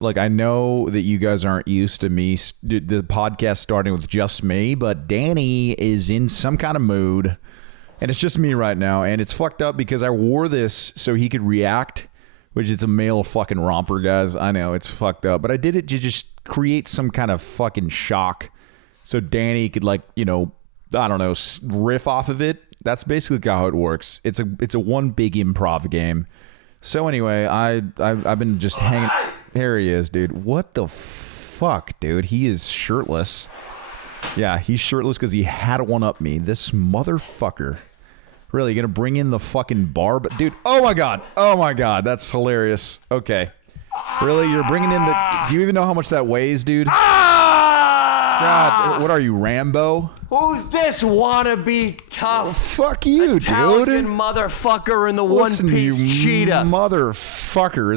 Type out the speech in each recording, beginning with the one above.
Like, I know that you guys aren't used to me, the podcast starting with just me, but Danny is in some kind of mood, and it's just me right now, and it's fucked up because I wore this so he could react, which is a male fucking romper, guys. I know, it's fucked up, but I did it to just create some kind of fucking shock so Danny could, like, you know, I don't know, riff off of it. That's basically how it works. It's a one big improv game. So anyway, I've been just hanging. There he is, dude. What the fuck, dude? He is shirtless. Yeah, he's shirtless because he had one up me. This motherfucker. Really, gonna bring in the fucking barb, dude? Oh my god, that's hilarious. Okay, really, you're bringing in the? Do you even know how much that weighs, dude? God, what are you, Rambo? Who's this wannabe tough? Fuck you, Italian dude. Motherfucker in the Listen, one-piece you cheetah. Motherfucker.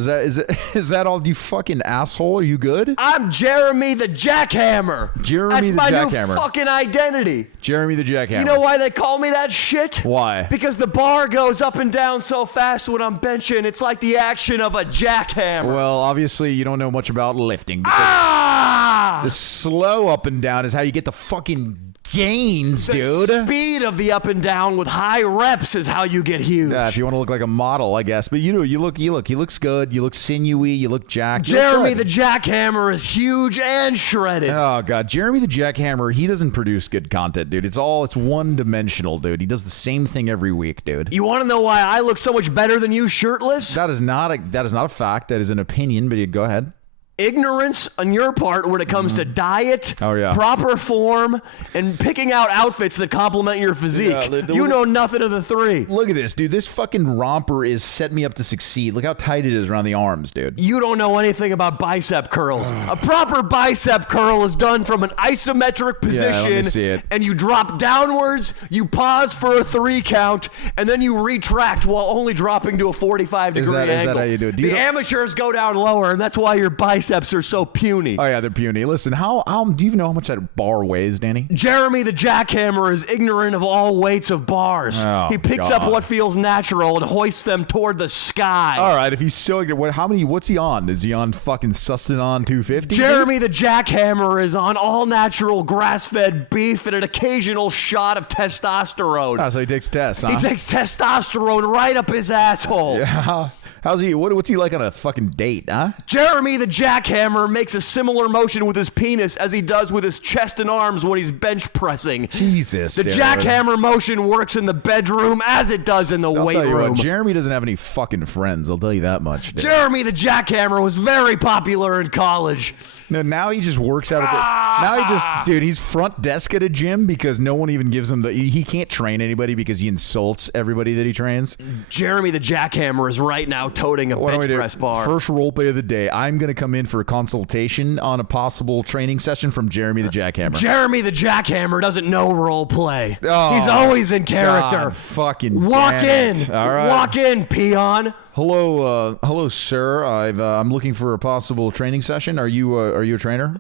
Is that all, you fucking asshole? Are you good? I'm Jeremy the Jackhammer. Jeremy That's the my Jackhammer. new fucking identity. Jeremy the Jackhammer. You know why they call me that shit? Why? Because the bar goes up and down so fast when I'm benching. It's like the action of a jackhammer. Well, obviously you don't know much about lifting. The slow up and down is how you get the fucking gains, dude. The speed of the up and down with high reps is how you get huge. Yeah, if you want to look like a model, I guess. But you know, he looks good. You look sinewy. You look jacked. Jeremy the Jackhammer is huge and shredded. Oh god, Jeremy the Jackhammer, he doesn't produce good content, dude. It's one dimensional, dude. He does the same thing every week, dude. You want to know why I look so much better than you shirtless? That is not a fact. That is an opinion. But go ahead. Ignorance on your part when it comes to diet, proper form, and picking out outfits that complement your physique. You know nothing of the three. Look at this, dude. This fucking romper is set me up to succeed. Look how tight it is around the arms, dude. You don't know anything about bicep curls. A proper bicep curl is done from an isometric position, let me see it. and you drop downwards, you pause for a 3 count, and then you retract while only dropping to a 45-degree angle. Is that how you do it? The amateurs go down lower, and that's why your biceps are so puny. Oh yeah, they're puny. Listen, how do you even know how much that bar weighs, Danny? Jeremy the Jackhammer is ignorant of all weights of bars. Oh, he picks God. up what feels natural and hoists them toward the sky. All right, if he's so ignorant, what's he on? Is he on fucking Sustanon 250? Jeremy the Jackhammer is on all natural grass-fed beef and an occasional shot of testosterone. Oh, so he takes tests, huh? He takes testosterone right up his asshole. Yeah. How's he? What's he like on a fucking date, huh? Jeremy the Jackhammer makes a similar motion with his penis as he does with his chest and arms when he's bench pressing. Jesus. The jackhammer motion works in the bedroom as it does in the weight room. Jeremy doesn't have any fucking friends. I'll tell you that much. Dude. Jeremy the Jackhammer was very popular in college. No, now he just works out at the. He's front desk at a gym because no one even gives him he can't train anybody because he insults everybody that he trains. Jeremy the Jackhammer is right now toting a bench press bar. First role play of the day. I'm going to come in for a consultation on a possible training session from Jeremy the Jackhammer. Jeremy the Jackhammer doesn't know role play. Oh, he's always in character. God, fucking walk in. All right. Walk in, peon. Hello, sir. I'm looking for a possible training session. Are you a trainer?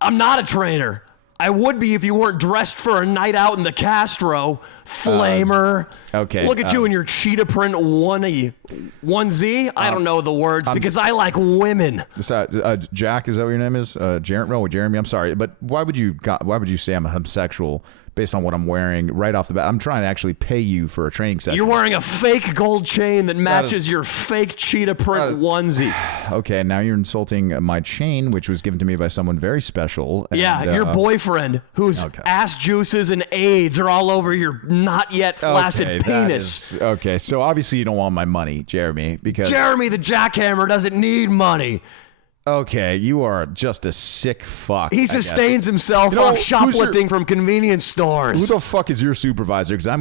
I'm not a trainer. I would be if you weren't dressed for a night out in the Castro. Flamer. Okay. Look at you in your cheetah print onesie. I don't know the words because I like women. Jack, is that what your name is? Jeremy. I'm sorry, but why would you say I'm a homosexual based on what I'm wearing right off the bat? I'm trying to actually pay you for a training session. You're wearing a fake gold chain that matches your fake cheetah print onesie. Okay, now you're insulting my chain, which was given to me by someone very special. And, your boyfriend, whose ass juices and AIDS are all over your not yet flaccid penis. Okay, so obviously you don't want my money, Jeremy, because Jeremy the Jackhammer doesn't need money. Okay, you are just a sick fuck. He sustains himself off shoplifting from convenience stores. Who the fuck is your supervisor? Because I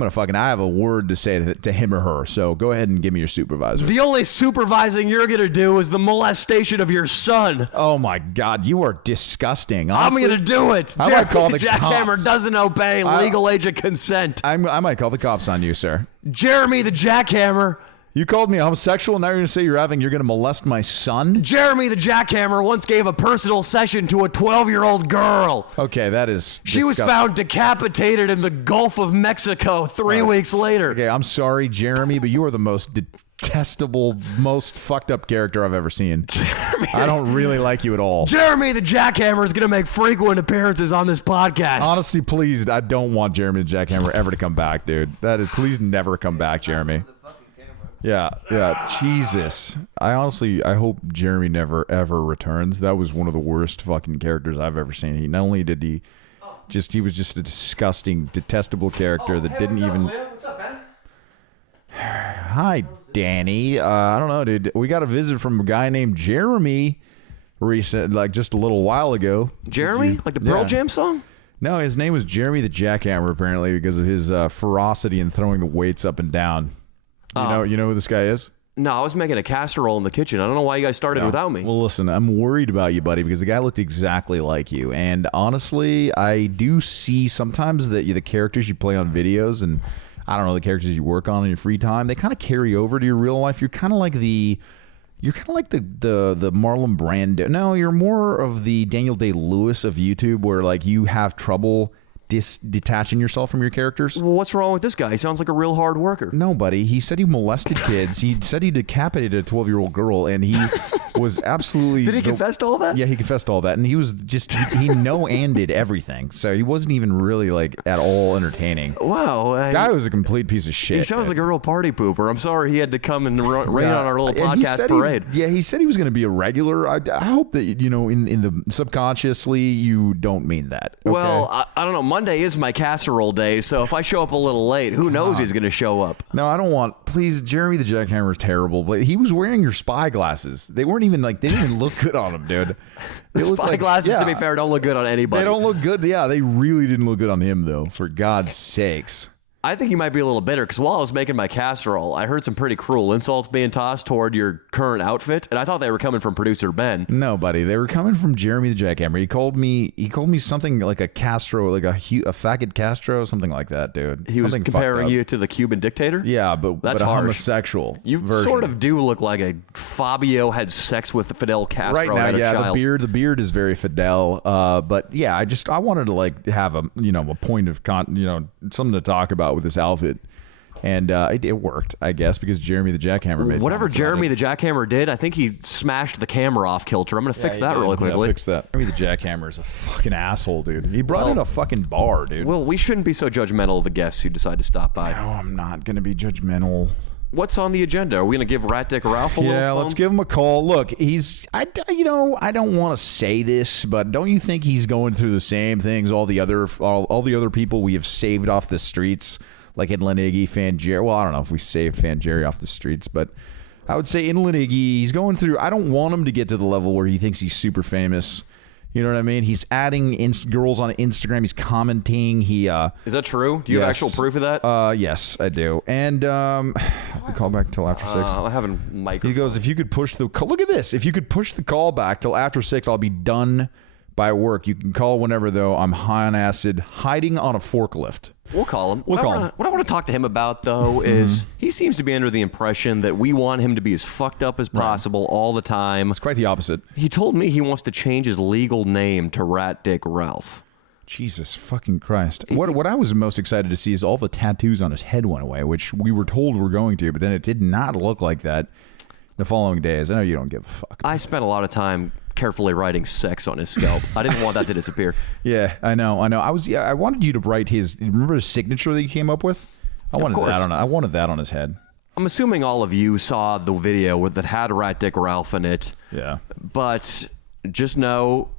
have a word to say to him or her. So go ahead and give me your supervisor. The only supervising you're going to do is the molestation of your son. Oh my God, you are disgusting. Honestly, I'm going to do it. I might call the Jackhammer cops. Doesn't obey legal age of consent. I might call the cops on you, sir. Jeremy the Jackhammer. You called me a homosexual, now you're going to say you're going to molest my son? Jeremy the Jackhammer once gave a personal session to a 12-year-old girl. Okay, that is She was found decapitated in the Gulf of Mexico 3 weeks later. Okay, I'm sorry, Jeremy, but you are the most detestable, most fucked up character I've ever seen. I don't really like you at all. Jeremy the Jackhammer is going to make frequent appearances on this podcast. Honestly, please, I don't want Jeremy the Jackhammer ever to come back, dude. Please never come back, Jeremy. Yeah, Jesus. I hope Jeremy never, ever returns. That was one of the worst fucking characters I've ever seen. Not only did he was just a disgusting, detestable character that didn't even... What's up, man? Hi, Danny. I don't know, dude. We got a visit from a guy named Jeremy just a little while ago. Jeremy? Like the Pearl Jam song? No, his name was Jeremy the Jackhammer, apparently, because of his ferocity in throwing the weights up and down. You know who this guy is? No, I was making a casserole in the kitchen. I don't know why you guys started without me. Well, listen, I'm worried about you, buddy, because the guy looked exactly like you. And honestly, I do see sometimes that the characters you play on videos and, I don't know, the characters you work on in your free time, they kind of carry over to your real life. You're kind of like the Marlon Brando. No, you're more of the Daniel Day-Lewis of YouTube, where like you have trouble detaching yourself from your characters. Well, what's wrong with this guy? He sounds like a real hard worker. No, buddy. He said he molested kids. He said he decapitated a 12-year-old girl, and he was absolutely... Did he confess to all that? Yeah, he confessed to all that, and he was just... he no-anded everything, so he wasn't even really, like, at all entertaining. Wow. Guy was a complete piece of shit. He sounds like a real party pooper. I'm sorry he had to come and rain on our little podcast parade. He said he was going to be a regular. I hope that, in the subconsciously, you don't mean that. Okay? Well, I don't know. Monday is my casserole day, so if I show up a little late, who knows he's going to show up. No, I don't want... Please, Jeremy the Jackhammer is terrible, but he was wearing your spy glasses. They weren't even they didn't even look good on him, dude. The spy glasses, to be fair, don't look good on anybody. They don't look good. Yeah, they really didn't look good on him, though, for God's sakes. I think you might be a little bitter, because while I was making my casserole, I heard some pretty cruel insults being tossed toward your current outfit, and I thought they were coming from producer Ben. No, buddy, they were coming from Jeremy the Jackhammer. He called me something like a Castro, like a faggot Castro, something like that, dude. He was comparing you to the Cuban dictator? Yeah, but a homosexual You version. Sort of do look like a Fabio had sex with Fidel Castro. Right now, had a child. the beard is very Fidel. But yeah, I wanted to have a point of something to talk about with this outfit. And it worked, I guess, because Jeremy the Jackhammer made whatever Jeremy the Jackhammer did. I think he smashed the camera off kilter. I'm gonna fix that really quickly. Fix that. Jeremy the Jackhammer is a fucking asshole, dude. He brought in a fucking bar, dude. Well, we shouldn't be so judgmental of the guests who decide to stop by. No, I'm not gonna be judgmental. What's on the agenda? Are we gonna give Rat Dick Ralph a little phone? Yeah, let's give him a call. Look, I don't want to say this, but don't you think he's going through the same things all the other people we have saved off the streets? Like Inland Iggy, Fanjerry. Well, I don't know if we saved Fanjerry off the streets, but I would say Inland Iggy, he's going through... I don't want him to get to the level where he thinks he's super famous. You know what I mean? He's adding girls on Instagram. He's commenting. Is that true? Do you have actual proof of that? Yes, I do. And we call back till after 6. I have a microphone. He goes, if you could push the... Look at this. If you could push the call back till after 6, I'll be done by work. You can call whenever, though. I'm high on acid, hiding on a forklift. We'll call him. What I want to talk to him about, though, is he seems to be under the impression that we want him to be as fucked up as possible all the time. It's quite the opposite. He told me he wants to change his legal name to Rat Dick Ralph. Jesus fucking Christ. What I was most excited to see is all the tattoos on his head went away, which we were told were going to, but then it did not look like that the following days. I know you don't give a fuck. I spent a lot of time carefully writing sex on his scalp. I didn't want that to disappear. Yeah, I know. I wanted you to write his... Remember his signature that you came up with? I wanted that on his head. I'm assuming all of you saw the video that had Rat Dick Ralph in it. Yeah. But just know,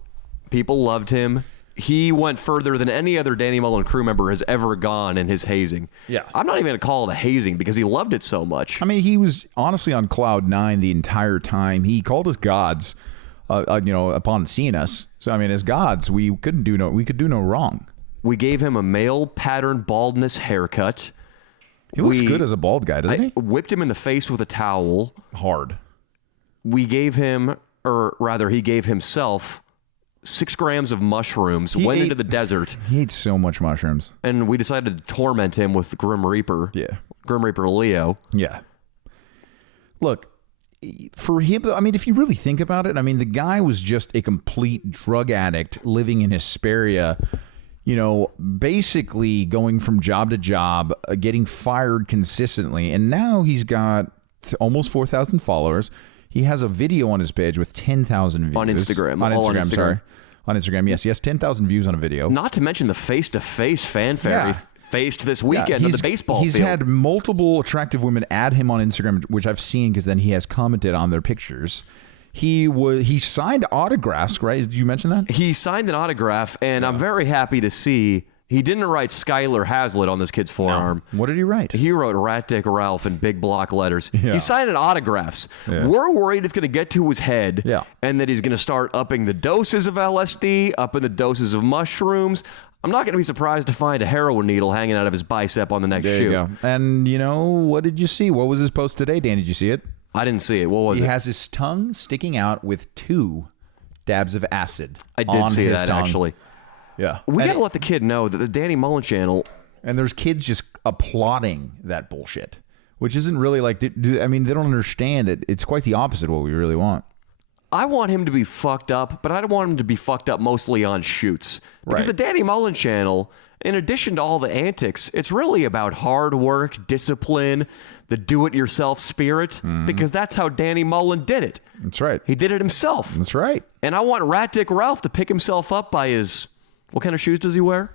people loved him. He went further than any other Danny Mullen crew member has ever gone in his hazing. Yeah. I'm not even going to call it a hazing because he loved it so much. I mean, he was honestly on cloud 9 the entire time. He called us gods. Upon seeing us. So I mean, as gods, we could do no wrong. We gave him a male pattern baldness haircut. He looks good as a bald guy, doesn't he? Whipped him in the face with a towel. Hard. We gave him, or rather, he gave himself 6 grams of mushrooms. Went into the desert. He ate so much mushrooms. And we decided to torment him with Grim Reaper. Yeah. Grim Reaper Leo. Yeah. Look. For him, I mean, if you really think about it, I mean, the guy was just a complete drug addict living in Hesperia, basically going from job to job, getting fired consistently. And now he's got almost 4,000 followers. He has a video on his page with 10,000 views. On Instagram. On Instagram, sorry. On Instagram, yes. He has 10,000 views on a video. Not to mention the face-to-face fanfare he faced this weekend on the baseball field. He's had multiple attractive women add him on Instagram, which I've seen because then he has commented on their pictures. He signed autographs, right? Did you mention that? He signed an autograph, and I'm very happy to see he didn't write Skylar Hazlitt on this kid's forearm. No. What did he write? He wrote Rat Dick Ralph in big block letters. Yeah. He signed autographs. Yeah. We're worried it's going to get to his head and that he's going to start upping the doses of LSD, upping the doses of mushrooms. I'm not going to be surprised to find a heroin needle hanging out of his bicep on the next shoe. Go. And, what did you see? What was his post today, Dan? Did you see it? I didn't see it. What was it? He has his tongue sticking out with 2 dabs of acid. I did see that, actually. Yeah. We got to let the kid know that the Danny Mullen channel... And there's kids just applauding that bullshit, which isn't really like... they don't understand it. It's quite the opposite of what we really want. I want him to be fucked up, but I don't want him to be fucked up mostly on shoots. Because the Danny Mullen channel, in addition to all the antics, it's really about hard work, discipline, the do-it-yourself spirit, because that's how Danny Mullen did it. That's right. He did it himself. That's right. And I want Rat Dick Ralph to pick himself up by his... What kind of shoes does he wear?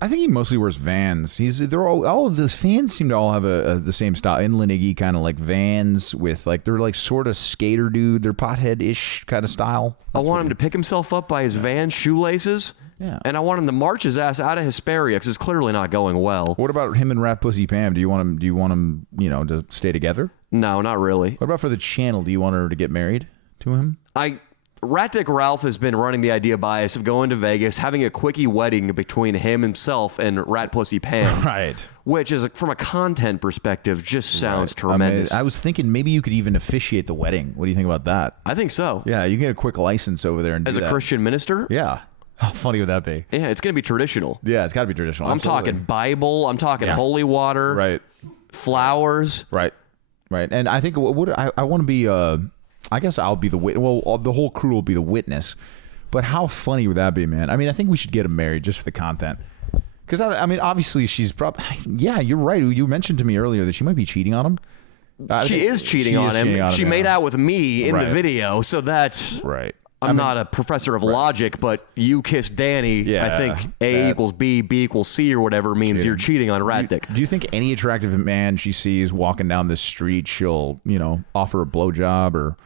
I think he mostly wears Vans. All of the fans seem to all have the same style, Inland Iggy kind of like Vans with they're like sort of skater dude, they're pothead-ish kind of style. I want him to pick himself up by his Vans shoelaces. Yeah. And I want him to march his ass out of Hesperia because it's clearly not going well. What about him and Rat Pussy Pam? Do you want him, to stay together? No, not really. What about for the channel? Do you want her to get married to him? Rat Dick Ralph has been running the idea bias of going to Vegas, having a quickie wedding between himself and Rat Pussy Pam. Right. Which is, from a content perspective, just sounds tremendous. I was thinking maybe you could even officiate the wedding. What do you think about that? I think so. Yeah, you get a quick license over there and do that. As a Christian minister? Yeah. How funny would that be? Yeah, it's going to be traditional. Yeah, it's got to be traditional. I'm talking Bible. I'm talking holy water. Right. Flowers. Right. Right. And I think I want to be... I guess I'll be the witness. Well, the whole crew will be the witness. But how funny would that be, man? I think we should get him married just for the content. Because, obviously she's probably... Yeah, you're right. You mentioned to me earlier that she might be cheating on him. She is cheating on him. She made out with me in the video, so that's... Right. I'm not a professor of logic, but you kissed Danny. Yeah, I think A equals B, B equals C, or whatever means you're cheating on Rat Dick. Do you think any attractive man she sees walking down the street, she'll, offer a blowjob, or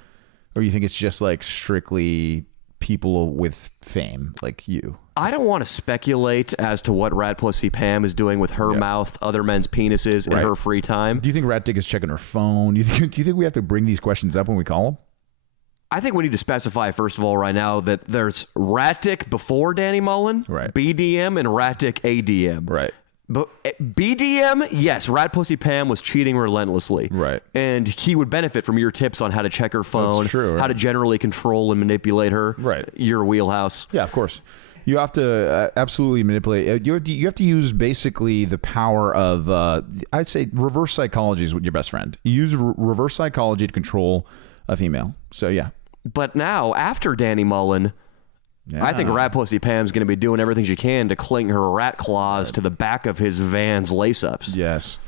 you think it's just like strictly people with fame like you? I don't want to speculate as to what Rat Pussy Pam is doing with her mouth, other men's penises in her free time. Do you think Rat Dick is checking her phone? Do you think we have to bring these questions up when we call him? I think we need to specify, first of all, right now, that there's Rat Dick before Danny Mullen, BDM, and Rat Dick ADM. Right. But BDM, yes, Rat Pussy Pam was cheating relentlessly. Right. And he would benefit from your tips on how to check her phone, how to generally control and manipulate her. Right. Your wheelhouse. Yeah, of course. You have to absolutely manipulate. You have to use basically the power of, I'd say, reverse psychology is your best friend. You use reverse psychology to control a female. So, yeah. But now, after Danny Mullen, I think Rat Pussy Pam's going to be doing everything she can to cling her rat claws to the back of his Vans lace-ups. Yes,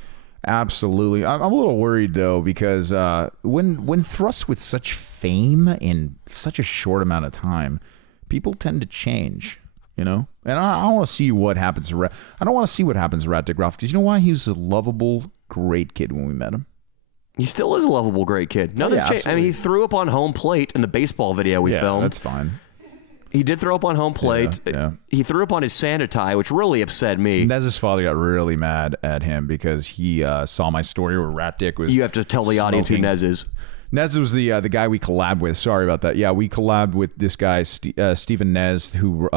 absolutely. I'm a little worried, though, because when thrust with such fame in such a short amount of time, people tend to change, And I don't want to see what happens to Rat. I don't want to see what happens to Rat Dick Ralph, because you know why? He was a lovable, great kid when we met him. He still is a lovable, great kid. Nothing's changed. He threw up on home plate in the baseball video we filmed. That's fine. He did throw up on home plate. Yeah. He threw up on his Santa tie, which really upset me. Nez's father got really mad at him because he saw my story where Rat Dick was... You have to tell the audience who Nez is. Nez was the guy we collabed with. Sorry about that. Yeah, we collabed with this guy, Stephen Nez, who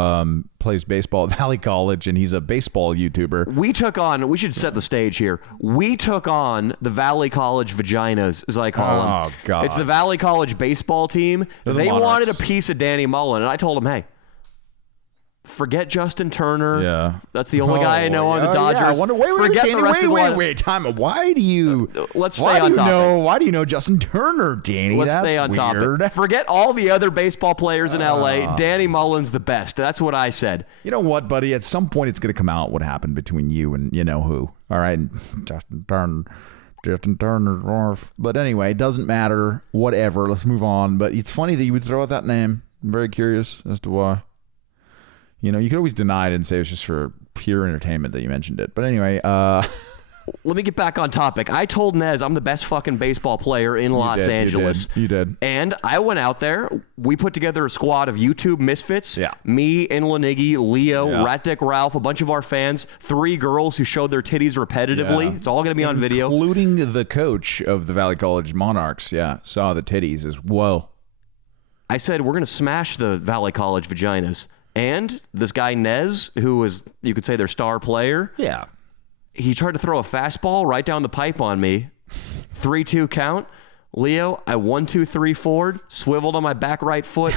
plays baseball at Valley College, and he's a baseball YouTuber. We should set the stage here. We took on the Valley College Vaginas, as I call them. Oh, God. It's the Valley College baseball team. They wanted a piece of Danny Mullen, and I told them, hey, forget Justin Turner. Yeah. That's the only guy I know on the Dodgers. Yeah. I wonder, wait, time. Why do you... Let's stay on topic. Why do you know Justin Turner, Danny? Let's stay on topic. Forget all the other baseball players in L.A. Danny Mullen's the best. That's what I said. You know what, buddy? At some point, it's going to come out what happened between you and you-know-who. All right? Justin Justin Turner's wife. But anyway, it doesn't matter. Whatever. Let's move on. But it's funny that you would throw out that name. I'm very curious as to why. You know, you could always deny it and say it was just for pure entertainment that you mentioned it. But anyway, let me get back on topic. I told Nez I'm the best fucking baseball player in Los Angeles. You did. And I went out there. We put together a squad of YouTube misfits. Yeah. Me, Inlaniggy, Leo, Rat Dick Ralph, a bunch of our fans, 3 girls who showed their titties repetitively. Yeah. It's all going to be on video. Including the coach of the Valley College Monarchs. Yeah. Saw the titties as whoa. I said, we're going to smash the Valley College vaginas. And this guy, Nez, who is, you could say, their star player. Yeah. He tried to throw a fastball right down the pipe on me. 3-2 count. Leo, I 1-2-3 forward, swiveled on my back right foot.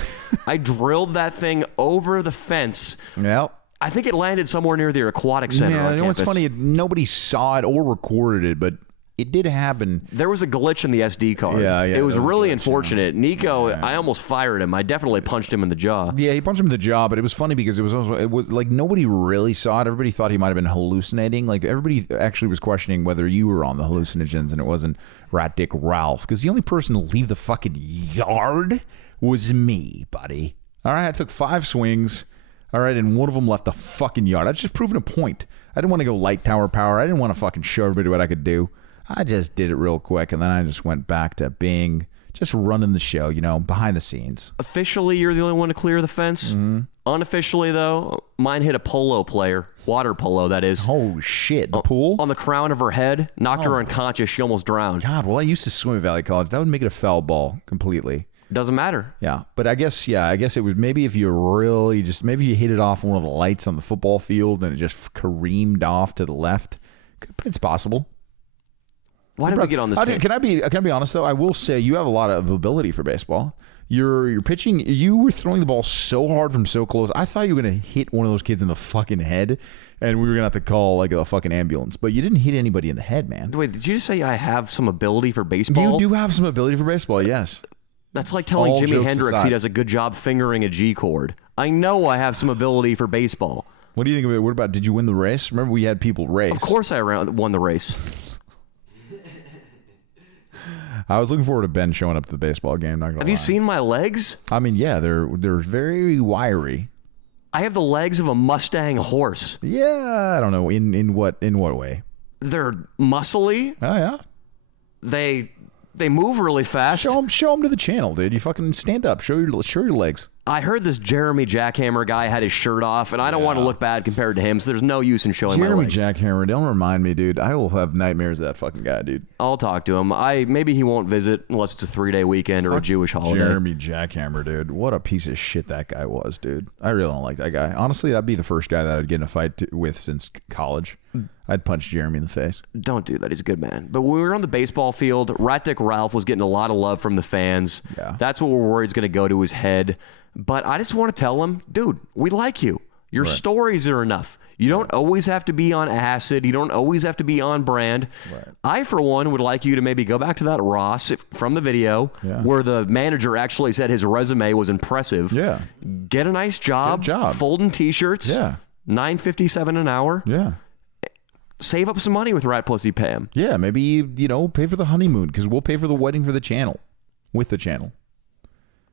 I drilled that thing over the fence. Yep. I think it landed somewhere near the aquatic center. Yeah, you know what's funny? Nobody saw it or recorded it, but it did happen. There was a glitch in the SD card. Yeah. It was really unfortunate. Yeah. Nico, I almost fired him. I definitely punched him in the jaw. Yeah, he punched him in the jaw, but it was funny because it was like nobody really saw it. Everybody thought he might have been hallucinating. Like everybody actually was questioning whether you were on the hallucinogens and it wasn't Rat Dick Ralph, because the only person to leave the fucking yard was me, buddy. All right, I took 5 swings. All right, and one of them left the fucking yard. I was just proving a point. I didn't want to go light tower power. I didn't want to fucking show everybody what I could do. I just did it real quick, and then I just went back to being just running the show, you know, behind the scenes. Officially, you're the only one to clear the fence. Mm-hmm. Unofficially, though, mine hit a polo player. Water polo, that is. Oh, shit. The pool? On the crown of her head. Knocked her unconscious. She almost drowned. God, well, I used to swim at Valley College. That would make it a foul ball completely. Doesn't matter. Yeah, but I guess it was maybe if you really maybe you hit it off one of the lights on the football field and it just careened off to the left. It's possible. Why did we get on this? Can I be honest though? I will say you have a lot of ability for baseball. You're pitching. You were throwing the ball so hard from so close. I thought you were gonna hit one of those kids in the fucking head, and we were gonna have to call like a fucking ambulance. But you didn't hit anybody in the head, man. Wait, did you just say I have some ability for baseball? You do have some ability for baseball. Yes. That's like telling Jimi Hendrix he does a good job fingering a G chord. I know I have some ability for baseball. What do you think of it? What about? Did you win the race? Remember we had people race. Of course I won the race. I was looking forward to Ben showing up to the baseball game. Not gonna Have you seen my legs? I mean, yeah, they're very wiry. I have the legs of a Mustang horse. Yeah, I don't know in what way. They're muscly. Oh yeah. They move really fast. Show them to the channel, dude. You fucking stand up. Show your legs. I heard this Jeremy Jackhammer guy had his shirt off, and I don't want to look bad compared to him, so there's no use in showing my legs. Jeremy Jackhammer, don't remind me, dude. I will have nightmares of that fucking guy, dude. I'll talk to him. Maybe he won't visit unless it's a 3-day weekend or a Jewish holiday. Jeremy Jackhammer, dude. What a piece of shit that guy was, dude. I really don't like that guy. Honestly, that'd be the first guy that I'd get in a fight with since college. I'd punch Jeremy in the face. Don't do that. He's a good man. But when we were on the baseball field, Rat Dick Ralph was getting a lot of love from the fans. Yeah. That's what we're worried is going to go to his head. But I just want to tell him, dude, we like you. Your stories are enough. You don't always have to be on acid. You don't always have to be on brand. Right. I, for one, would like you to maybe go back to that Ross from the video where the manager actually said his resume was impressive. Yeah. Get a nice job. Folding T-shirts. Yeah. $9.57 an hour. Yeah. Save up some money with Rat Pussy Pam. Yeah, maybe, pay for the honeymoon because we'll pay for the wedding for the channel. With the channel.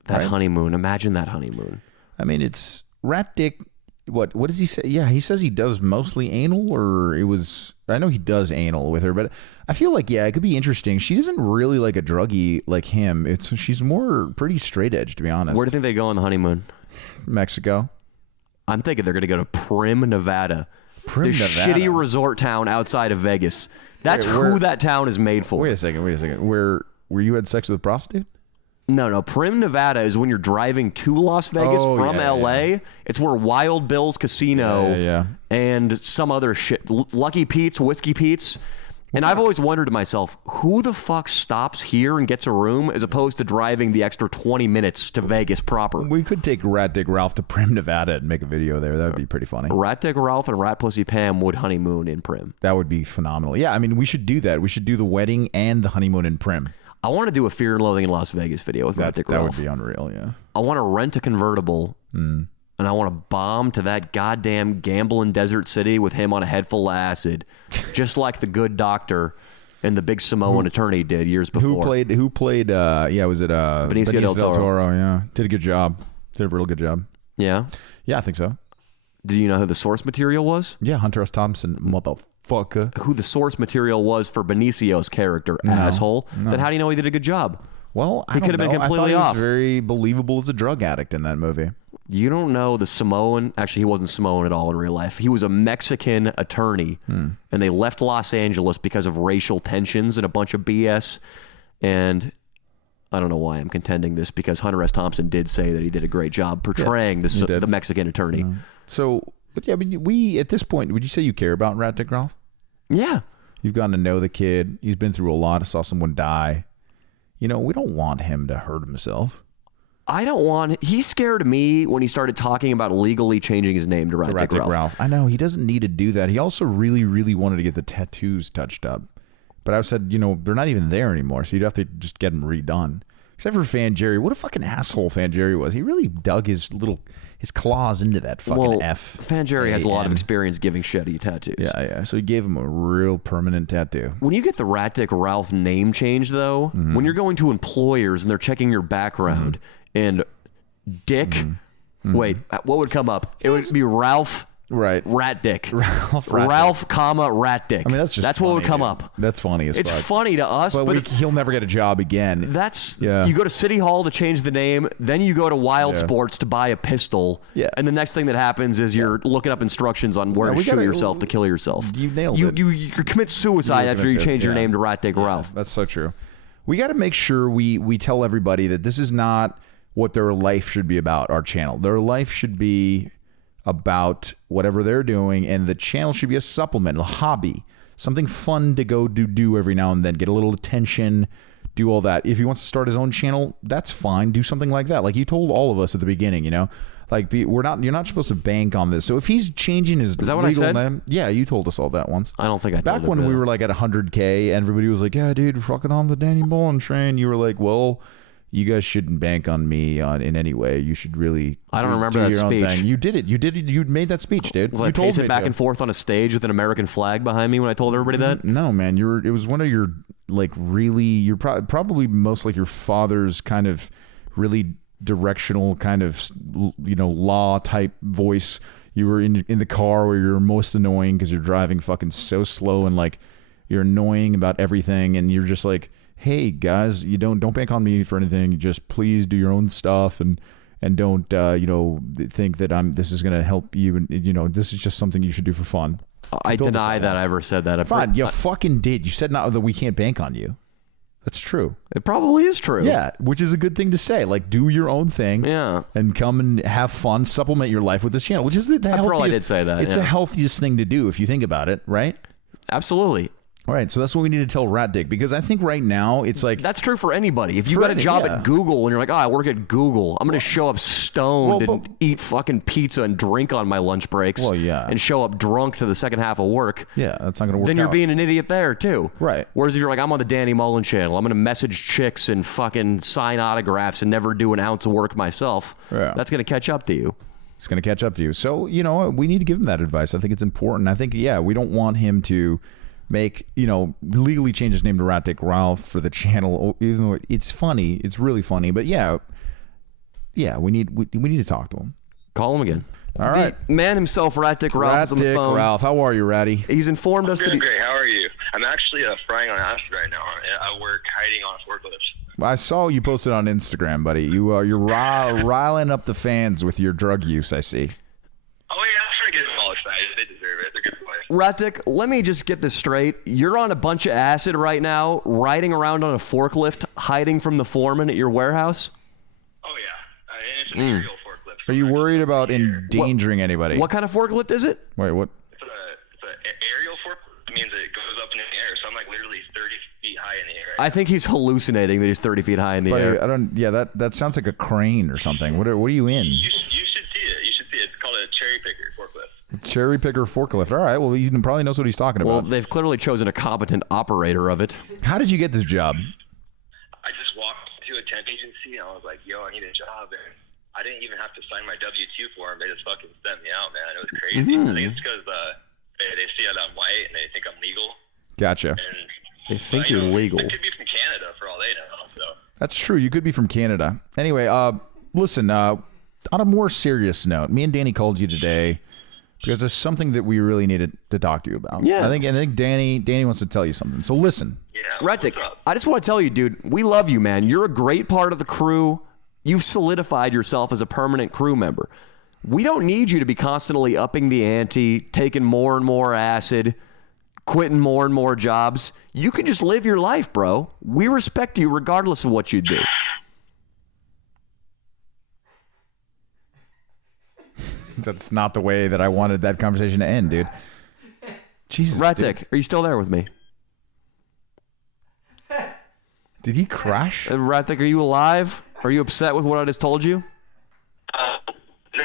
That honeymoon. Imagine that honeymoon. I mean, it's Rat Dick. What does he say? Yeah, he says he does mostly anal, or it was... I know he does anal with her, but I feel like, it could be interesting. She isn't really like a druggie like him. She's more pretty straight edge, to be honest. Where do you think they go on the honeymoon? Mexico. I'm thinking there going to go to Prim, Nevada. The shitty resort town outside of Vegas. That's who that town is made for. Wait a second. Where you had sex with a prostitute? No. Prim, Nevada is when you're driving to Las Vegas from L.A. Yeah. It's where Wild Bill's Casino and some other shit. Lucky Pete's, Whiskey Pete's. And I've always wondered to myself, who the fuck stops here and gets a room as opposed to driving the extra 20 minutes to Vegas proper? We could take Rat Dick Ralph to Prim, Nevada and make a video there. That would be pretty funny. Rat Dick Ralph and Rat Pussy Pam would honeymoon in Prim. That would be phenomenal. Yeah, I mean, we should do that. We should do the wedding and the honeymoon in Prim. I want to do a Fear and Loathing in Las Vegas video with Rat Dick Ralph. That would be unreal, yeah. I want to rent a convertible and I want to bomb to that goddamn gambling desert city with him on a head full of acid, just like the Good Doctor and the big Samoan attorney did years before. Who played? Was it Benicio del Toro? Yeah, did a good job. Did a real good job. Yeah, yeah, I think so. Do you know who the source material was? Yeah, Hunter S. Thompson, motherfucker. Who the source material was for Benicio's character, asshole? No. Then how do you know he did a good job? Well, he could have been completely off. He was very believable as a drug addict in that movie. You don't know the Samoan. Actually, he wasn't Samoan at all in real life. He was a Mexican attorney, and they left Los Angeles because of racial tensions and a bunch of BS. And I don't know why I'm contending this, because Hunter S. Thompson did say that he did a great job portraying the Mexican attorney. Yeah. So, but yeah, I mean, we at this point, would you say you care about Rat Dick Ralph? Yeah, you've gotten to know the kid. He's been through a lot. I saw someone die. You know, we don't want him to hurt himself. He scared me when he started talking about legally changing his name to Rat Dick Ralph. I know, he doesn't need to do that. He also really, really wanted to get the tattoos touched up. But I said, they're not even there anymore, so you'd have to just get them redone. Except for Fan Jerry. What a fucking asshole Fan Jerry was. He really dug his claws into that fucking F. Fan Jerry has a lot of experience giving shitty tattoos. Yeah. So he gave him a real permanent tattoo. When you get the Rat Dick Ralph name change, though, when you're going to employers and they're checking your background, and Dick, wait, what would come up? It would be Ralph. Right. Rat Dick. Ralph, comma, Rat Dick. I mean, that's funny, what would come up. That's funny as fuck. It's funny to us, but he'll never get a job again. You go to City Hall to change the name, then you go to Wild Sports to buy a pistol, and the next thing that happens is you're looking up instructions on where to shoot yourself to kill yourself. You nailed it. You commit suicide after you change your name to Rat Dick Ralph. That's so true. We got to make sure we tell everybody that this is not what their life should be about, our channel. Their life should be about whatever they're doing, and the channel should be a supplement, a hobby, something fun to go do every now and then, get a little attention, do all that. If he wants to start his own channel, that's fine. Do something like that. Like you told all of us at the beginning, like you're not supposed to bank on this. So if he's changing his is that what I said? name, yeah, you told us all that once. I don't think I back when we were like at 100K, everybody was like, yeah, dude, fucking on the Danny Mullen train. You were like, well, you guys shouldn't bank on me in any way. You should really. I don't remember that speech. You did it. You made that speech, dude. Was I pacing back and forth on a stage with an American flag behind me when I told everybody that? No, man. It was one of your you're probably most like your father's kind of really directional kind of law type voice. You were in the car where you're most annoying because you're driving fucking so slow and like you're annoying about everything, and you're just like, hey guys, you don't bank on me for anything. You just please do your own stuff and don't think that this is gonna help you, and this is just something you should do for fun. I deny that I ever said that. Fine, you fucking did. You said not that we can't bank on you. That's true. It probably is true. Yeah, which is a good thing to say. Like, do your own thing. Yeah. And come and have fun, supplement your life with this channel, which is the healthiest. I did say that. It's the healthiest thing to do if you think about it, right? Absolutely. All right, so that's what we need to tell Rat Dick, because I think right now it's like... That's true for anybody. If you got a job at Google and you're like, I work at Google, I'm going to show up stoned and eat fucking pizza and drink on my lunch breaks and show up drunk to the second half of work. Yeah, that's not going to work Then you're being an idiot there, too. Right. Whereas if you're like, I'm on the Danny Mullen channel, I'm going to message chicks and fucking sign autographs and never do an ounce of work myself, that's going to catch up to you. It's going to catch up to you. So, we need to give him that advice. I think it's important. I think, we don't want him to... make legally change his name to Rat Dick Ralph for the channel, even though it's funny. It's really funny, but we need to talk to him. Call him again. All right, the man himself, Rat Dick Ralph, is on the phone. Ralph, how are you, Ratty? He's informed us that doing great. How are you? I'm actually frying on acid right now. I work hiding on a forklift. I saw you posted on Instagram, buddy. You're riling up the fans with your drug use. I see. Oh yeah, I'm trying to get them all excited. They deserve it. They're good boys. Rat Dick, let me just get this straight. You're on a bunch of acid right now, riding around on a forklift, hiding from the foreman at your warehouse? Oh yeah, and it's an aerial forklift. Are you worried about endangering anybody? What kind of forklift is it? Wait, what? It's an aerial forklift. It means that it goes up in the air, so I'm like literally 30 feet high in the air. I think he's hallucinating that he's 30 feet high in the air. I don't. Yeah, that sounds like a crane or something. What are you in? You should see it. You should see it. It's called a cherry picker forklift. Cherry picker forklift. All right. Well, he probably knows what he's talking about. Well, they've clearly chosen a competent operator of it. How did you get this job? I just walked to a temp agency and I was like, "Yo, I need a job." And I didn't even have to sign my W-2 form. They just fucking sent me out, man. It was crazy. I think it's because they see that I'm white and they think I'm legal. Gotcha. And They think you're legal. I could be from Canada for all they know. So. That's true. You could be from Canada. Anyway, listen, on a more serious note, me and Danny called you today because there's something that we really needed to talk to you about. Yeah. I think Danny wants to tell you something. So listen. Yeah. Retic, I just want to tell you, dude, we love you, man. You're a great part of the crew. You've solidified yourself as a permanent crew member. We don't need you to be constantly upping the ante, taking more and more acid, quitting more and more jobs. You can just live your life, bro. We respect you regardless of what you do. That's not the way that I wanted that conversation to end, dude. Jesus. Retic, are you still there with me? Did he crash? Retic, are you alive? Are you upset with what I just told you? No,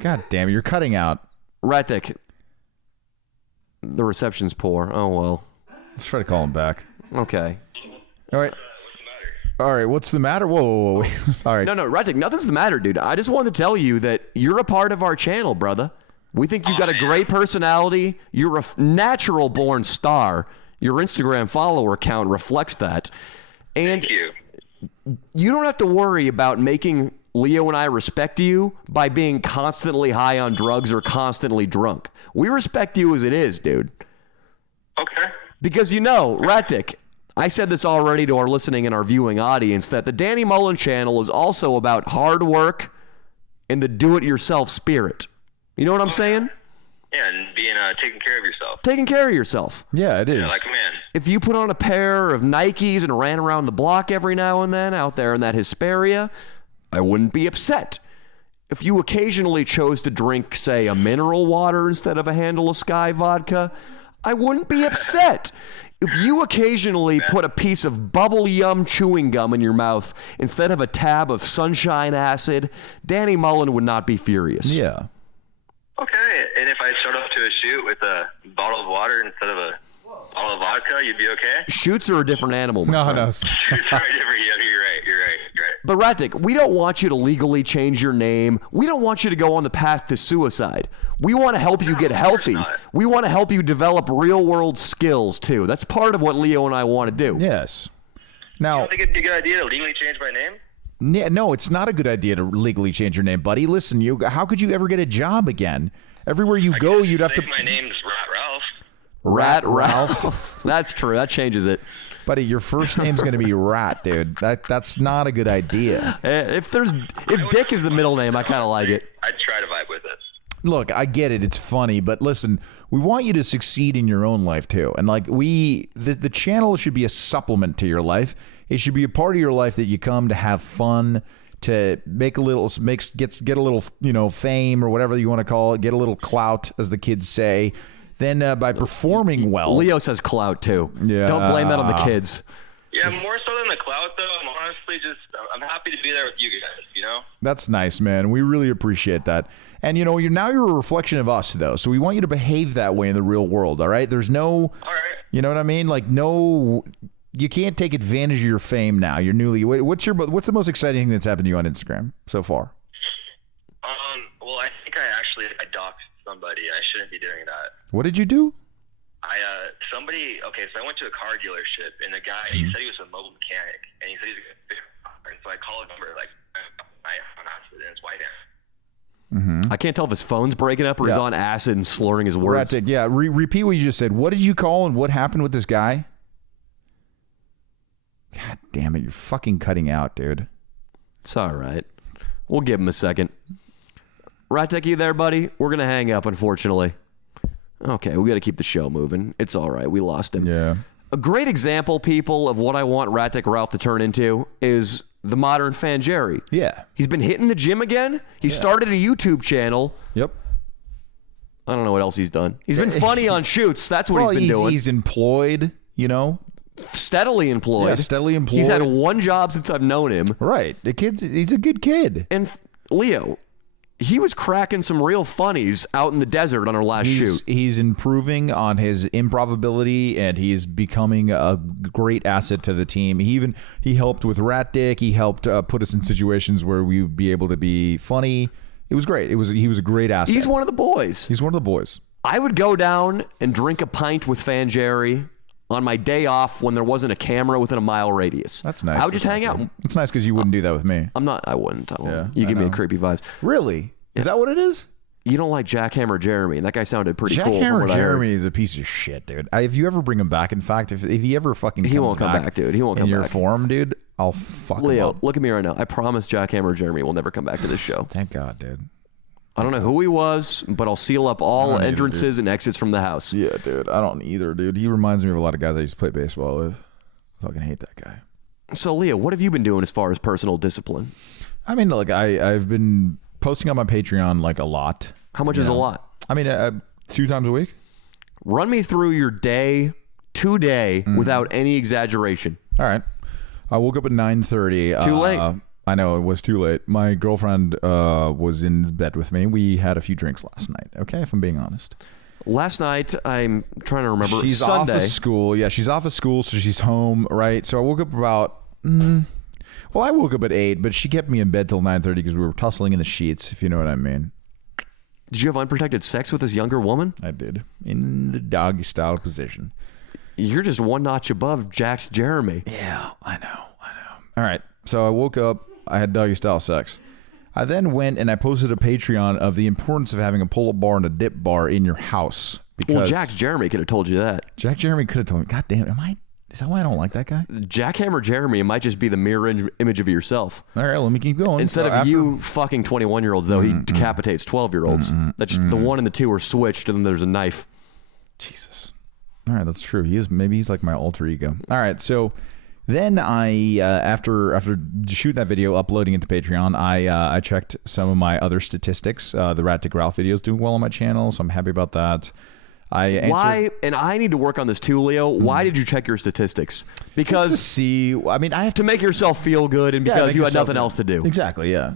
God damn it, you're cutting out. Retic, the reception's poor. Oh, well. Let's try to call him back. Okay. All right. what's the matter? All right, what's the matter? Whoa. All right. No, Retic, nothing's the matter, dude. I just wanted to tell you that you're a part of our channel, brother. We think you've got a great personality. You're a natural-born star. Your Instagram follower count reflects that. And Thank you. you don't have to worry about making Leo and I respect you by being constantly high on drugs or constantly drunk. We respect you as it is, dude. Okay. Because Retic, I said this already to our listening and our viewing audience, that the Danny Mullen channel is also about hard work and the do-it-yourself spirit. You know what I'm saying? Yeah, and being taking care of yourself. Taking care of yourself. Yeah, it is. Yeah, like a man. If you put on a pair of Nikes and ran around the block every now and then out there in that Hesperia, I wouldn't be upset. If you occasionally chose to drink, say, a mineral water instead of a handle of Sky vodka, I wouldn't be upset. If you occasionally put a piece of bubble yum chewing gum in your mouth instead of a tab of sunshine acid, Danny Mullen would not be furious. Yeah. Okay, and if I start off to a shoot with a bottle of water instead of a bottle of vodka, you'd be okay? Shoots are a different animal. my friend. No. Sorry, you're right. But Retic, we don't want you to legally change your name. We don't want you to go on the path to suicide. We want to help you get healthy. not. We want to help you develop real world skills too. That's part of what Leo and I want to do. Yes. I Now, don't think it'd be a good idea to legally change my name. no, it's not a good idea to legally change your name, buddy. Listen, how could you ever get a job again? Everywhere you go, you'd have to. My name's Rat Ralph. Rat Ralph. That's true. That changes it. Buddy, your first name's going to be Rat, dude. That's not a good idea. If Dick is the middle name, I kind of like it. I'd try to vibe with it. Look, I get it. It's funny, but listen, we want you to succeed in your own life too. And like the channel should be a supplement to your life. It should be a part of your life that you come to have fun, to make a little, get a little, fame or whatever you want to call it, get a little clout, as the kids say. Then by performing well, Leo says clout too. Yeah. Don't blame that on the kids. Yeah, more so than the clout, though. I'm honestly I'm happy to be there with you guys, That's nice, man. We really appreciate that. And, you're a reflection of us, though. So we want you to behave that way in the real world, all right? There's no, All right. you know what I mean? Like, no, you can't take advantage of your fame now. You're newly, what's the most exciting thing that's happened to you on Instagram so far? Well, I think I doxed somebody. I shouldn't be doing that. What did you do? So I went to a car dealership, and the guy, he said he was a mobile mechanic, and he said he's a good car. And so I called him over, I on acid, and it's white hair. I can't tell if his phone's breaking up or he's on acid and slurring his words. That's it. Yeah. Repeat what you just said. What did you call and what happened with this guy? God damn it. You're fucking cutting out, dude. It's all right. We'll give him a second. Ratek, you there, buddy? We're going to hang up, unfortunately. Okay, we got to keep the show moving. It's all right. We lost him. Yeah. A great example, people, of what I want Ratek Ralph to turn into is the modern fan Jerry. Yeah. He's been hitting the gym again. He started a YouTube channel. Yep. I don't know what else he's done. He's been funny on shoots. That's what he's been doing. He's employed, Steadily employed. Yeah, steadily employed. He's had one job since I've known him. Right. He's a good kid. And Leo, he was cracking some real funnies out in the desert on our last shoot. He's improving on his improv ability, and he's becoming a great asset to the team. He helped with Rat Dick. He helped put us in situations where we would be able to be funny. It was great. He was a great asset. He's one of the boys. He's one of the boys. I would go down and drink a pint with Fan Jerry on my day off when there wasn't a camera within a mile radius. That's nice. I would just hang out. It's nice because you wouldn't do that with me. I wouldn't. Yeah, you give me a creepy vibes. Really? Is that what it is? You don't like Jackhammer Jeremy, and that guy sounded pretty cool. Jackhammer Jeremy is a piece of shit, dude. If you ever bring him back, in fact, if he ever fucking he won't come back, dude. He won't come back. In your form, dude, I'll fuck Leo, him up. look at me right now. I promise Jackhammer Jeremy will never come back to this show. Thank God, dude. I don't know who he was, but I'll seal up all entrances and exits from the house. Yeah, dude. I don't either, dude. He reminds me of a lot of guys I used to play baseball with. I fucking hate that guy. So, Leo, what have you been doing as far as personal discipline? I mean, like, I've been posting on my Patreon, like, a lot. How much is a lot? I mean, 2 times a week. Run me through your day to day without any exaggeration. All right. I woke up at 9:30. Too late. I know, it was too late. My girlfriend was in bed with me. We had a few drinks last night, okay, if I'm being honest. Last night, I'm trying to remember. She's Sunday. off of school. Yeah, she's off of school, so she's home, right? So I woke up about... well, I woke up at 8, but she kept me in bed till 9:30 because we were tussling in the sheets, if you know what I mean. Did you have unprotected sex with this younger woman? I did. In the doggy style position. You're just one notch above Jack's Jeremy. Yeah, I know. All right. So I woke up. I had doggy style sex. I then went and I posted a Patreon of the importance of having a pull-up bar and a dip bar in your house. Because Jack's Jeremy could have told you that. Jack Jeremy could have told me. God damn, is that why I don't like that guy? Jackhammer Jeremy might just be the mirror image of yourself. All right, let me keep going. Instead of you fucking 21-year-olds, though, he decapitates 12-year-olds. That's the 1 and the 2 are switched, and then there's a knife. Jesus. All right, that's true. Maybe he's like my alter ego. All right, so then I after shooting that video, uploading it to Patreon, I checked some of my other statistics. The Rat Dick Ralph video is doing well on my channel, so I'm happy about that. Why? And I need to work on this too, Leo. Why did you check your statistics? Because just to see. I mean, I have to make yourself feel good, and because you had nothing else to do. Exactly. Yeah.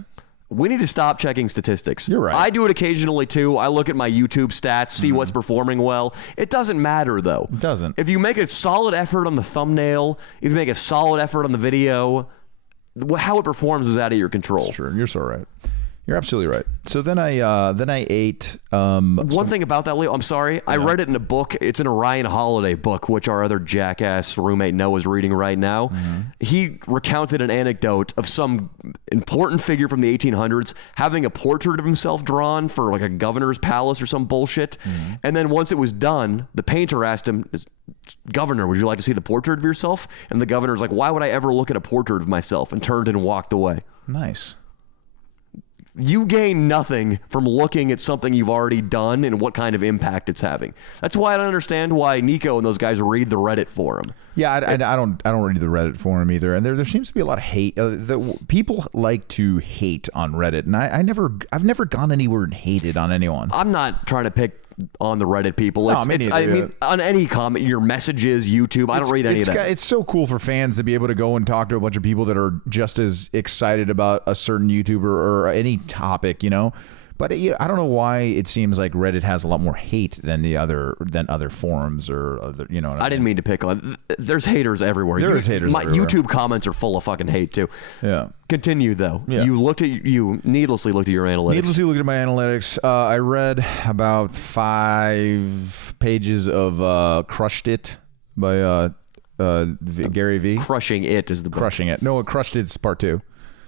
We need to stop checking statistics. You're right. I do it occasionally too. I look at my YouTube stats, see what's performing well. It doesn't matter though. It doesn't. If you make a solid effort on the thumbnail, if you make a solid effort on the video, how it performs is out of your control. That's true. You're so right. You're absolutely right. So then I ate. One thing about that, Leo, I'm sorry. Yeah. I read it in a book. It's an Orion Holiday book, which our other jackass roommate Noah's reading right now. He recounted an anecdote of some important figure from the 1800s having a portrait of himself drawn for like a governor's palace or some bullshit. And then once it was done, the painter asked him, "Governor, would you like to see the portrait of yourself?" And the governor's like, "Why would I ever look at a portrait of myself?" and turned and walked away. Nice. You gain nothing from looking at something you've already done and what kind of impact it's having. That's why I don't understand why Nico and those guys read the Reddit forum. Yeah, I don't read the Reddit forum either. And there seems to be a lot of hate. People like to hate on Reddit, and I've never gone anywhere and hated on anyone. I'm not trying to pick on the Reddit people. No, I mean, on any comment, your messages, YouTube, I don't read any of that. It's so cool for fans to be able to go and talk to a bunch of people that are just as excited about a certain YouTuber or any topic, you know. But I don't know why it seems like Reddit has a lot more hate than other forums or other, you know. I didn't mean to pick on. There's haters everywhere. There's haters My everywhere. YouTube comments are full of fucking hate too. Yeah. Continue though. Yeah. You needlessly looked at your analytics. Needlessly looked at my analytics. I read about 5 pages of "Crushed It" by Gary V. Crushing It is the book. Crushing It. No, Crushed It's part 2.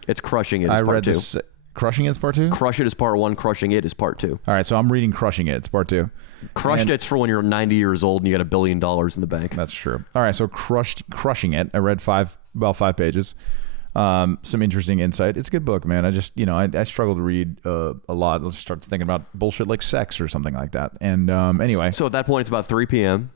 It's Crushing It is part 2. Crushing It's part 2? Crush It is part 1. Crushing It is part 2. All right, so I'm reading Crushing It. It's part 2. It's for when you're 90 years old and you got $1 billion in the bank. That's true. All right, so Crushing It. I read about 5 pages. Some interesting insight. It's a good book, man. I just, I struggle to read a lot. I'll start thinking about bullshit like sex or something like that. And anyway. So at that point, it's about 3 p.m.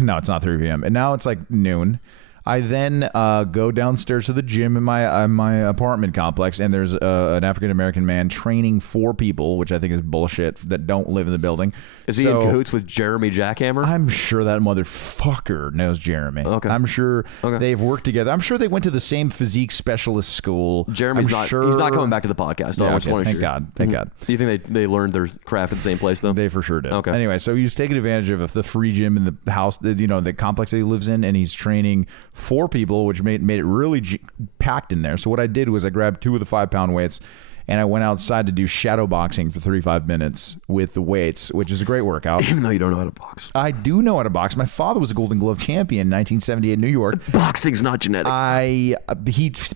No, it's not 3 p.m. And now it's like noon. I then go downstairs to the gym in my apartment complex, and there's an African-American man training 4 people, which I think is bullshit, that don't live in the building. Is he in cahoots with Jeremy Jackhammer? I'm sure that motherfucker knows Jeremy. Okay. I'm sure they've worked together. I'm sure they went to the same physique specialist school. He's not coming back to the podcast. Yeah, okay. Thank God. Thank God. Do you think they learned their craft at the same place, though? They for sure did. Okay. Anyway, so he's taking advantage of the free gym in the house, the complex that he lives in, and he's training 4 people, which made it really packed in there. So what I did was I grabbed 2 of the 5-pound weights, and I went outside to do shadow boxing for 35 minutes with the weights, which is a great workout. Even though you don't know how to box. I do know how to box. My father was a Golden Glove champion in 1978 in New York. Boxing's not genetic.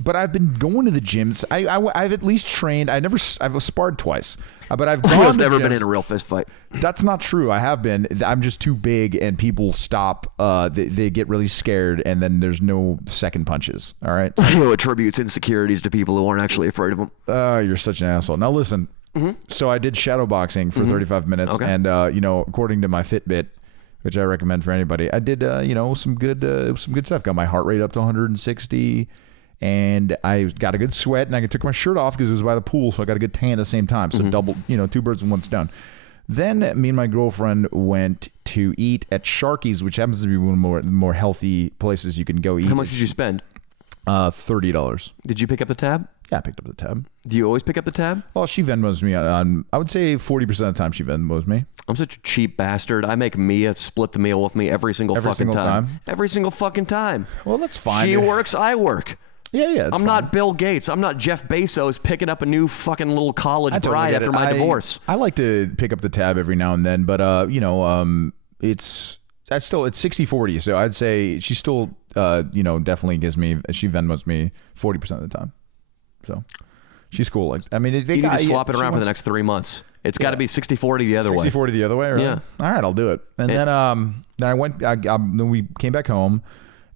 But I've been going to the gyms. I've at least trained. I've sparred twice, but I've I've never been in a real fist fight. That's not true. I have been. I'm just too big, and people stop. They get really scared, and then there's no second punches. All right. Leo attributes insecurities to people who aren't actually afraid of them. You're such an asshole. Now listen. Mm-hmm. So I did shadow boxing for 35 minutes, and according to my Fitbit, which I recommend for anybody, I did some good stuff. Got my heart rate up to 160. And I got a good sweat, and I took my shirt off because it was by the pool, so I got a good tan at the same time. So double, two birds with one stone. Then me and my girlfriend went to eat at Sharky's, which happens to be one of the more healthy places you can go eat. How much did you spend? $30. Did you pick up the tab? Yeah, I picked up the tab. Do you always pick up the tab? Well, she Venmos me on I would say 40% of the time she Venmos me. I'm such a cheap bastard. I make Mia split the meal with me every single fucking time. Every single fucking time. Well, that's fine. She works, I work. Yeah. I'm not Bill Gates. I'm not Jeff Bezos picking up a new fucking little college bride after my divorce. I like to pick up the tab every now and then, but it's 60-40. So I'd say she still definitely gives me, she Venmos me 40% of the time. So she's cool. You need to swap it around for the next 3 months. It's got to be 60-40 the other way. 60-40 the other way, right? Yeah. All right, I'll do it. And then I went. Then we came back home.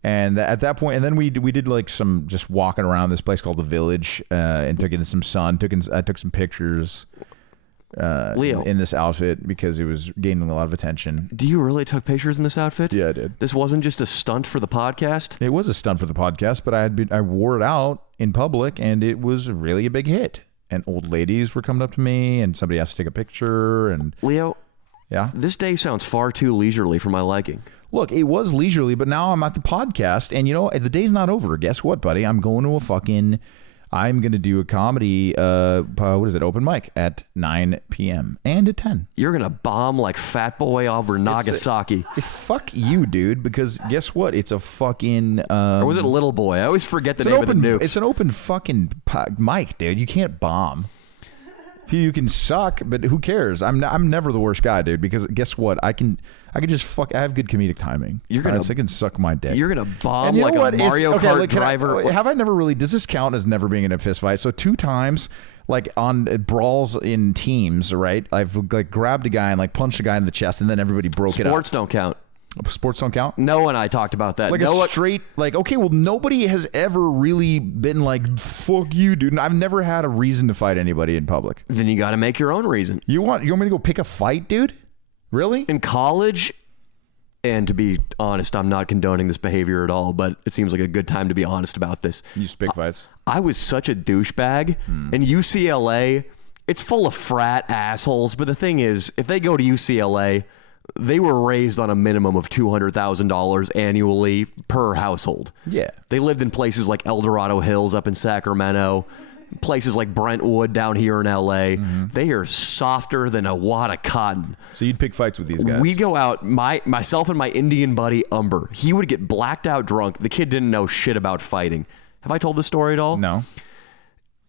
And at that point, and then we did like some just walking around this place called the Village, and took in some sun. I took some pictures, Leo, in this outfit because it was gaining a lot of attention. Do you really took pictures in this outfit? Yeah, I did. This wasn't just a stunt for the podcast? It was a stunt for the podcast, but I wore it out in public, and it was really a big hit. And old ladies were coming up to me, and somebody asked to take a picture. And Leo, yeah, this day sounds far too leisurely for my liking. Look, it was leisurely, but now I'm at the podcast, and the day's not over. Guess what, buddy? I'm going to do a comedy, open mic at 9 p.m. and at 10. You're going to bomb like Fat Boy over Nagasaki. Fuck you, dude, because guess what? It's a fucking... or was it Little Boy? I always forget the name of the nukes. It's an open fucking mic, dude. You can't bomb. You can suck, but who cares? I'm never the worst guy, dude, because guess what? I can just fuck. I have good comedic timing. I can suck my dick. You're gonna bomb like a Mario Kart driver. Have I never really? Does this count as never being in a fist fight? So 2 times, like on brawls in teams, right? I've like grabbed a guy and like punched a guy in the chest, and then everybody broke it up. Sports don't count. Sports don't count? Noah and I talked about that. Like a straight, like, okay, well, nobody has ever really been like, fuck you, dude. And I've never had a reason to fight anybody in public. Then you got to make your own reason. You want me to go pick a fight, dude? Really? In college, and to be honest, I'm not condoning this behavior at all, but it seems like a good time to be honest about this. You used to pick fights? I was such a douchebag. In UCLA, it's full of frat assholes, but the thing is, if they go to UCLA... they were raised on a minimum of $200,000 annually per household. Yeah. They lived in places like El Dorado Hills up in Sacramento, places like Brentwood down here in LA. Mm-hmm. They are softer than a wad of cotton. So you'd pick fights with these guys? We'd go out, myself and my Indian buddy Umber. He would get blacked out drunk. The kid didn't know shit about fighting. Have I told this story at all? No.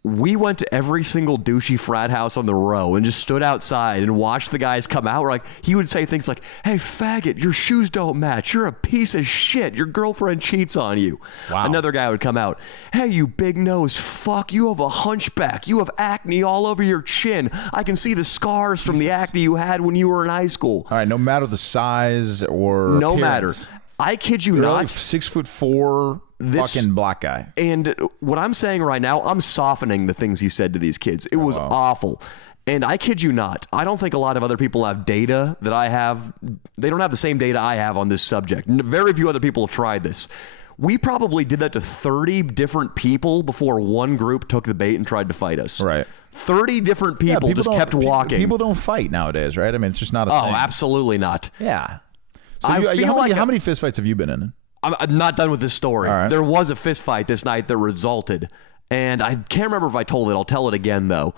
We went to every single douchey frat house on the row and just stood outside and watched the guys come out. Like, he would say things like, hey, faggot, your shoes don't match. You're a piece of shit. Your girlfriend cheats on you. Wow. Another guy would come out. Hey, you big nose fuck. You have a hunchback. You have acne all over your chin. I can see the scars from the acne you had when you were in high school. All right, no matter the size or no appearance. matter. I kid you You're not. like 6'4" fucking black guy. And what I'm saying right now, I'm softening the things he said to these kids. It was awful. And I kid you not, I don't think a lot of other people have data that I have. They don't have the same data I have on this subject. Very few other people have tried this. We probably did that to 30 different people before one group took the bait and tried to fight us. Right. 30 different people just kept walking. People don't fight nowadays, right? I mean, it's just not a thing. Oh, absolutely not. Yeah. So how many fist fights have you been in? I'm not done with this story. Right. There was a fist fight this night that resulted, and I can't remember if I told it. I'll tell it again, though.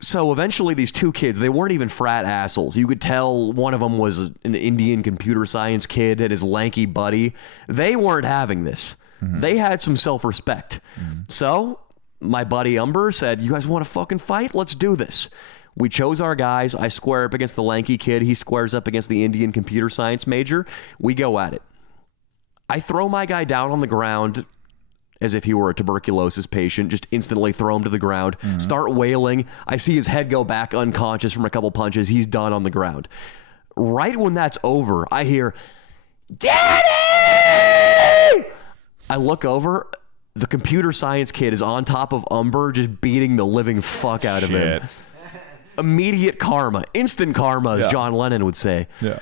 So eventually these 2 kids, they weren't even frat assholes. You could tell one of them was an Indian computer science kid and his lanky buddy. They weren't having this. Mm-hmm. They had some self-respect. Mm-hmm. So my buddy Umber said, you guys want to fucking fight? Let's do this. We chose our guys. I square up against the lanky kid. He squares up against the Indian computer science major. We go at it. I throw my guy down on the ground as if he were a tuberculosis patient, just instantly throw him to the ground, start wailing. I see his head go back unconscious from a couple punches. He's done on the ground. Right when that's over, I hear, Daddy! I look over. The computer science kid is on top of Umber, just beating the living fuck out of him. Immediate karma. Instant karma, as John Lennon would say. Yeah.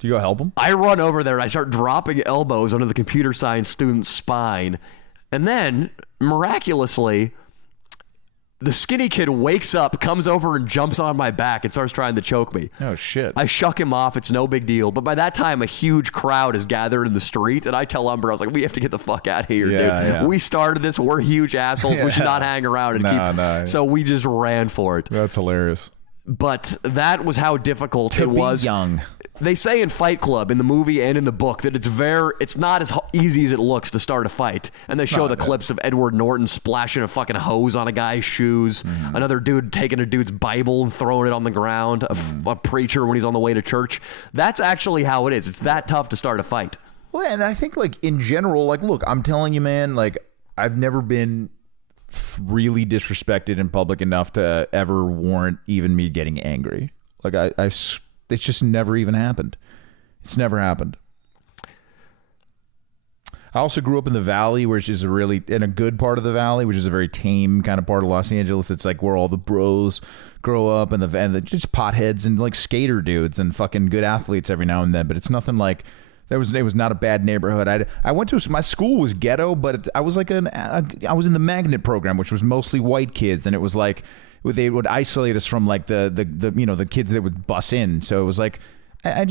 Do you go help him? I run over there and I start dropping elbows onto the computer science student's spine. And then, miraculously, the skinny kid wakes up, comes over and jumps on my back and starts trying to choke me. Oh, shit. I shuck him off. It's no big deal. But by that time, a huge crowd is gathered in the street. And I tell Umber, I was like, we have to get the fuck out of here, dude. Yeah. We started this. We're huge assholes. We should not hang around and keep. So we just ran for it. That's hilarious. But that was how difficult it was. Young. They say in Fight Club, in the movie and in the book, that it's not as easy as it looks to start a fight. And they show the clips of Edward Norton splashing a fucking hose on a guy's shoes, another dude taking a dude's Bible and throwing it on the ground, a preacher when he's on the way to church. That's actually how it is. It's that tough to start a fight. Well, and I think, like, in general, like, look, I'm telling you, man, like, I've never been really disrespected in public enough to ever warrant even me getting angry. Like, it's just never even happened. It's never happened. I also grew up in the Valley, which is in a good part of the Valley, which is a very tame kind of part of Los Angeles. It's like where all the bros grow up and the just potheads and like skater dudes and fucking good athletes every now and then. But it's nothing like it was not a bad neighborhood. I went to my school was ghetto, but I was like I was in the magnet program, which was mostly white kids, and it was like they would isolate us from like the kids that would bus in. So it was like I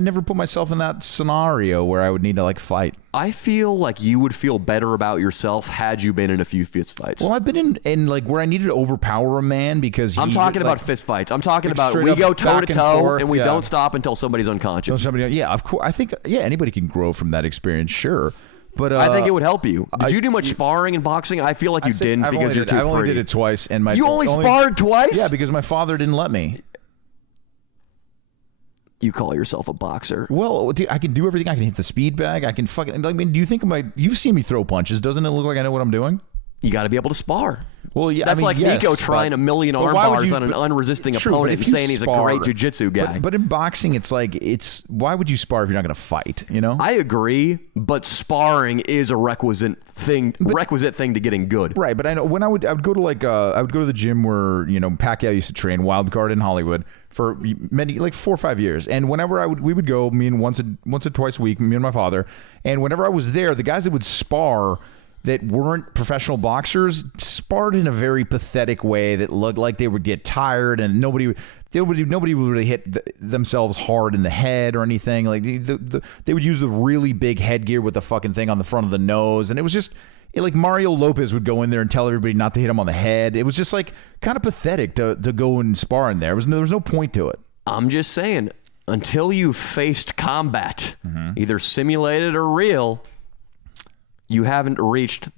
never put myself in that scenario where I would need to like fight. I feel like you would feel better about yourself had you been in a few fist fights. Well, I've been in like where I needed to overpower a man because I'm talking about fist fights. I'm talking about we go toe to toe and we don't stop until somebody's unconscious. Of course. I think anybody can grow from that experience, sure. But I think it would help you. Did you do much sparring and boxing? I feel like you didn't because you're too pretty. I only did it twice, and you only sparred twice? Yeah, because my father didn't let me. You call yourself a boxer? Well, dude, I can do everything. I can hit the speed bag. I can fucking. I mean, do you think you've seen me throw punches? Doesn't it look like I know what I'm doing? You got to be able to spar. Well, yeah, that's Nico trying a million arm bars on an unresisting opponent and saying he's a great jiu-jitsu guy. But in boxing, it's like why would you spar if you're not going to fight? You know? I agree, but sparring is a requisite thing to getting good. Right, but I know when I would go to the gym where Pacquiao used to train, Wild Card in Hollywood for many 4 or 5 years, and whenever we would go, me and once or twice a week, me and my father, and whenever I was there, the guys that would spar that weren't professional boxers sparred in a very pathetic way that looked like they would get tired and nobody would really hit themselves hard in the head or anything. Like they would use the really big headgear with the fucking thing on the front of the nose, and it was just like Mario Lopez would go in there and tell everybody not to hit him on the head. It was just like kind of pathetic to go and spar in there. There was no point to it. I'm just saying, until you faced combat, either simulated or real, you haven't reached.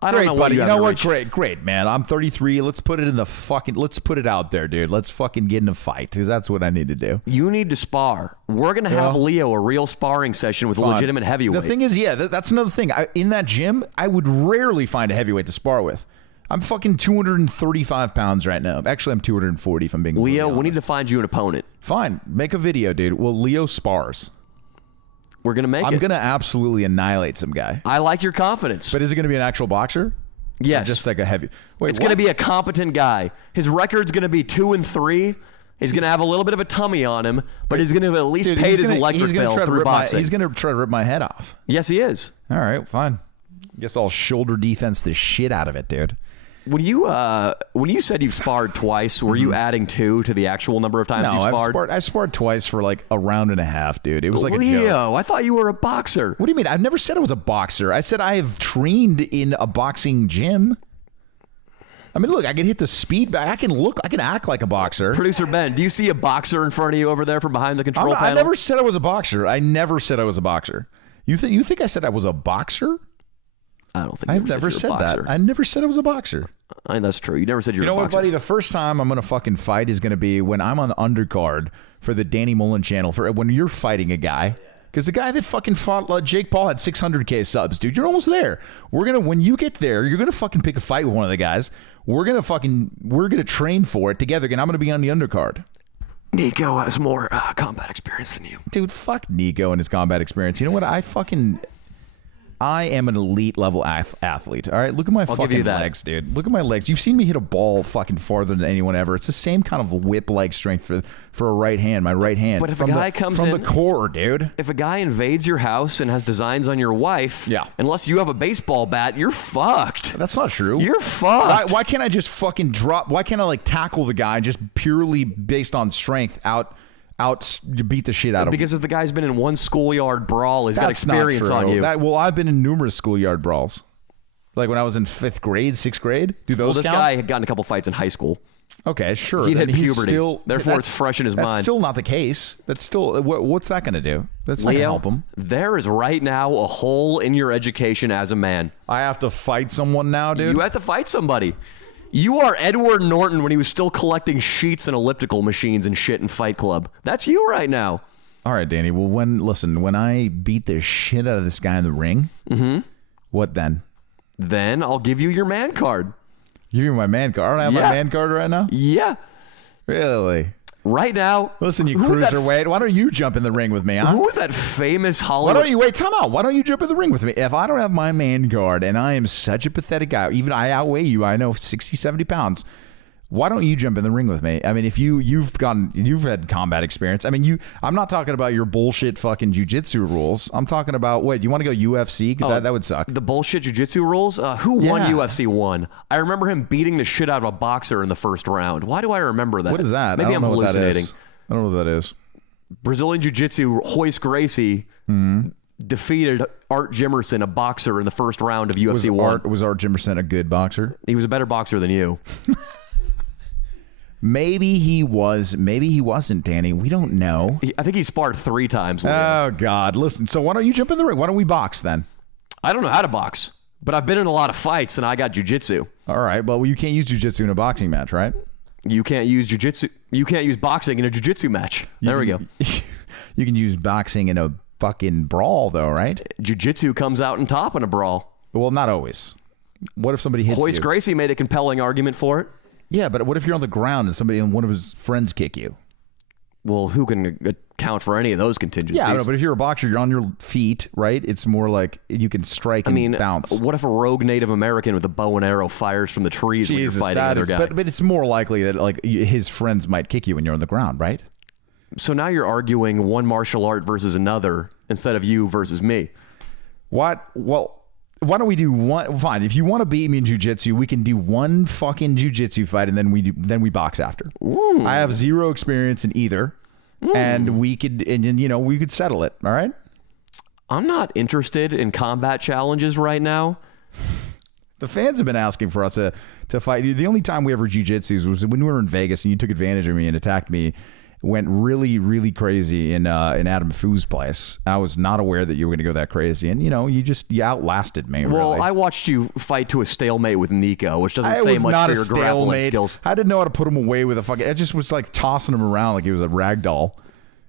I don't know what you know. What? Great, man. I'm 33. Let's put it in the fucking. Let's put it out there, dude. Let's fucking get in a fight because that's what I need to do. You need to spar. We're gonna have Leo a real sparring session with a legitimate heavyweight. The thing is, that's another thing. In that gym, I would rarely find a heavyweight to spar with. I'm fucking 235 pounds right now. Actually, I'm 240 if I'm being Leo, we need to find you an opponent. Fine. Make a video, dude. Well, Leo spars. We're going to make it. I'm going to absolutely annihilate some guy. I like your confidence. But is it going to be an actual boxer? Yes. Or just like a heavy. Wait, it's going to be a competent guy. His record's going to be 2-3. He's going to have a little bit of a tummy on him, but he's going to have at least paid his electric bill through boxing. He's going to try to rip my head off. Yes, he is. All right, fine. Guess I'll shoulder defense the shit out of it, dude. When you said you've sparred twice, were you adding 2 to the actual number of times you sparred? I've sparred twice for like a round and a half, dude. It was like Leo, a joke. I thought you were a boxer. What do you mean? I've never said I was a boxer. I said I have trained in a boxing gym. I mean, look, I can hit the speed back. I can act like a boxer. Producer Ben, do you see a boxer in front of you over there from behind the control panel? I never said I was a boxer. You think I said I was a boxer? I don't think I've never said that. I never said I was a boxer. That's true. You never said you're a boxer. You know what, buddy? The first time I'm going to fucking fight is going to be when I'm on the undercard for the Danny Mullen channel, for when you're fighting a guy. Because the guy that fucking fought Jake Paul had 600K subs, dude. You're almost there. When you get there, you're going to fucking pick a fight with one of the guys. We're going to train for it together, and I'm going to be on the undercard. Nico has more combat experience than you. Dude, fuck Nico and his combat experience. You know what? I am an elite level athlete. All right, look at my fucking legs, dude. Look at my legs. You've seen me hit a ball fucking farther than anyone ever. It's the same kind of whip-like strength for a right hand. My right hand. But if a guy comes in from the core, dude. If a guy invades your house and has designs on your wife, unless you have a baseball bat, you're fucked. That's not true. You're fucked. Why can't I just fucking drop? Why can't I tackle the guy just purely based on strength beat the shit out of him? Because if the guy's been in one schoolyard brawl, he's got experience on you. I've been in numerous schoolyard brawls. Like when I was in 5th grade, 6th grade. Do those this count? Guy had gotten a couple fights in high school. Okay, sure. He hit puberty. Therefore, it's fresh in his mind. That's still not the case. That's still... What's that going to do? That's not going to help him. There is right now a hole in your education as a man. I have to fight someone now, dude? You have to fight somebody. You are Edward Norton when he was still collecting sheets and elliptical machines and shit in Fight Club. That's you right now. All right, Danny. Well, when I beat the shit out of this guy in the ring, what then? Then I'll give you your man card. Give you my man card? I don't have my man card right now? Yeah. Really? Right now. Listen, you cruiserweight. Why don't you jump in the ring with me, huh? Who was that famous Hollywood? Why don't you wait? Time out. Why don't you jump in the ring with me? If I don't have my man card and I am such a pathetic guy, even I outweigh you, I know 60, 70 pounds. Why don't you jump in the ring with me? I mean, if you've had combat experience. I mean, I'm not talking about your bullshit fucking jiu-jitsu rules. I'm talking about, wait, you want to go UFC? Because that would suck. The bullshit jiu-jitsu rules? Who won UFC 1? I remember him beating the shit out of a boxer in the first round. Why do I remember that? What is that? Maybe I'm hallucinating. I don't know what that is. Brazilian jiu-jitsu, Royce Gracie defeated Art Jimerson, a boxer, in the first round of UFC 1. Was Art Jimerson a good boxer? He was a better boxer than you. Maybe he was. Maybe he wasn't, Danny. We don't know. I think he sparred 3 times. Oh, God. Listen, so why don't you jump in the ring? Why don't we box then? I don't know how to box, but I've been in a lot of fights, and I got jiu-jitsu. All right. Well, you can't use jiu-jitsu in a boxing match, right? You can't use jiu-jitsu. You can't use boxing in a jiu-jitsu match. There we go. You can use boxing in a fucking brawl, though, right? Jiu-jitsu comes out on top in a brawl. Well, not always. What if somebody hits you? Royce Gracie made a compelling argument for it. Yeah, but what if you're on the ground and one of his friends kick you? Well, who can account for any of those contingencies? Yeah, but if you're a boxer, you're on your feet, right? It's more like you can strike and bounce. What if a rogue Native American with a bow and arrow fires from the trees when you're fighting another guy? But it's more likely that his friends might kick you when you're on the ground, right? So now you're arguing one martial art versus another instead of you versus me. What? Well, why don't we do one? Fine. If you want to beat me in jiu-jitsu, we can do one fucking jiu-jitsu fight, and then we box after. Ooh. I have zero experience in either, and we could settle it. All right. I'm not interested in combat challenges right now. The fans have been asking for us to fight. The only time we ever jiu-jitsu was when we were in Vegas, and you took advantage of me and attacked me. Went really, really crazy in Adam Foo's place. I was not aware that you were going to go that crazy, and you outlasted me. Well, really. I watched you fight to a stalemate with Nico, which doesn't say much for your grappling skills. I didn't know how to put him away with a fucking. I just was like tossing him around like he was a rag doll.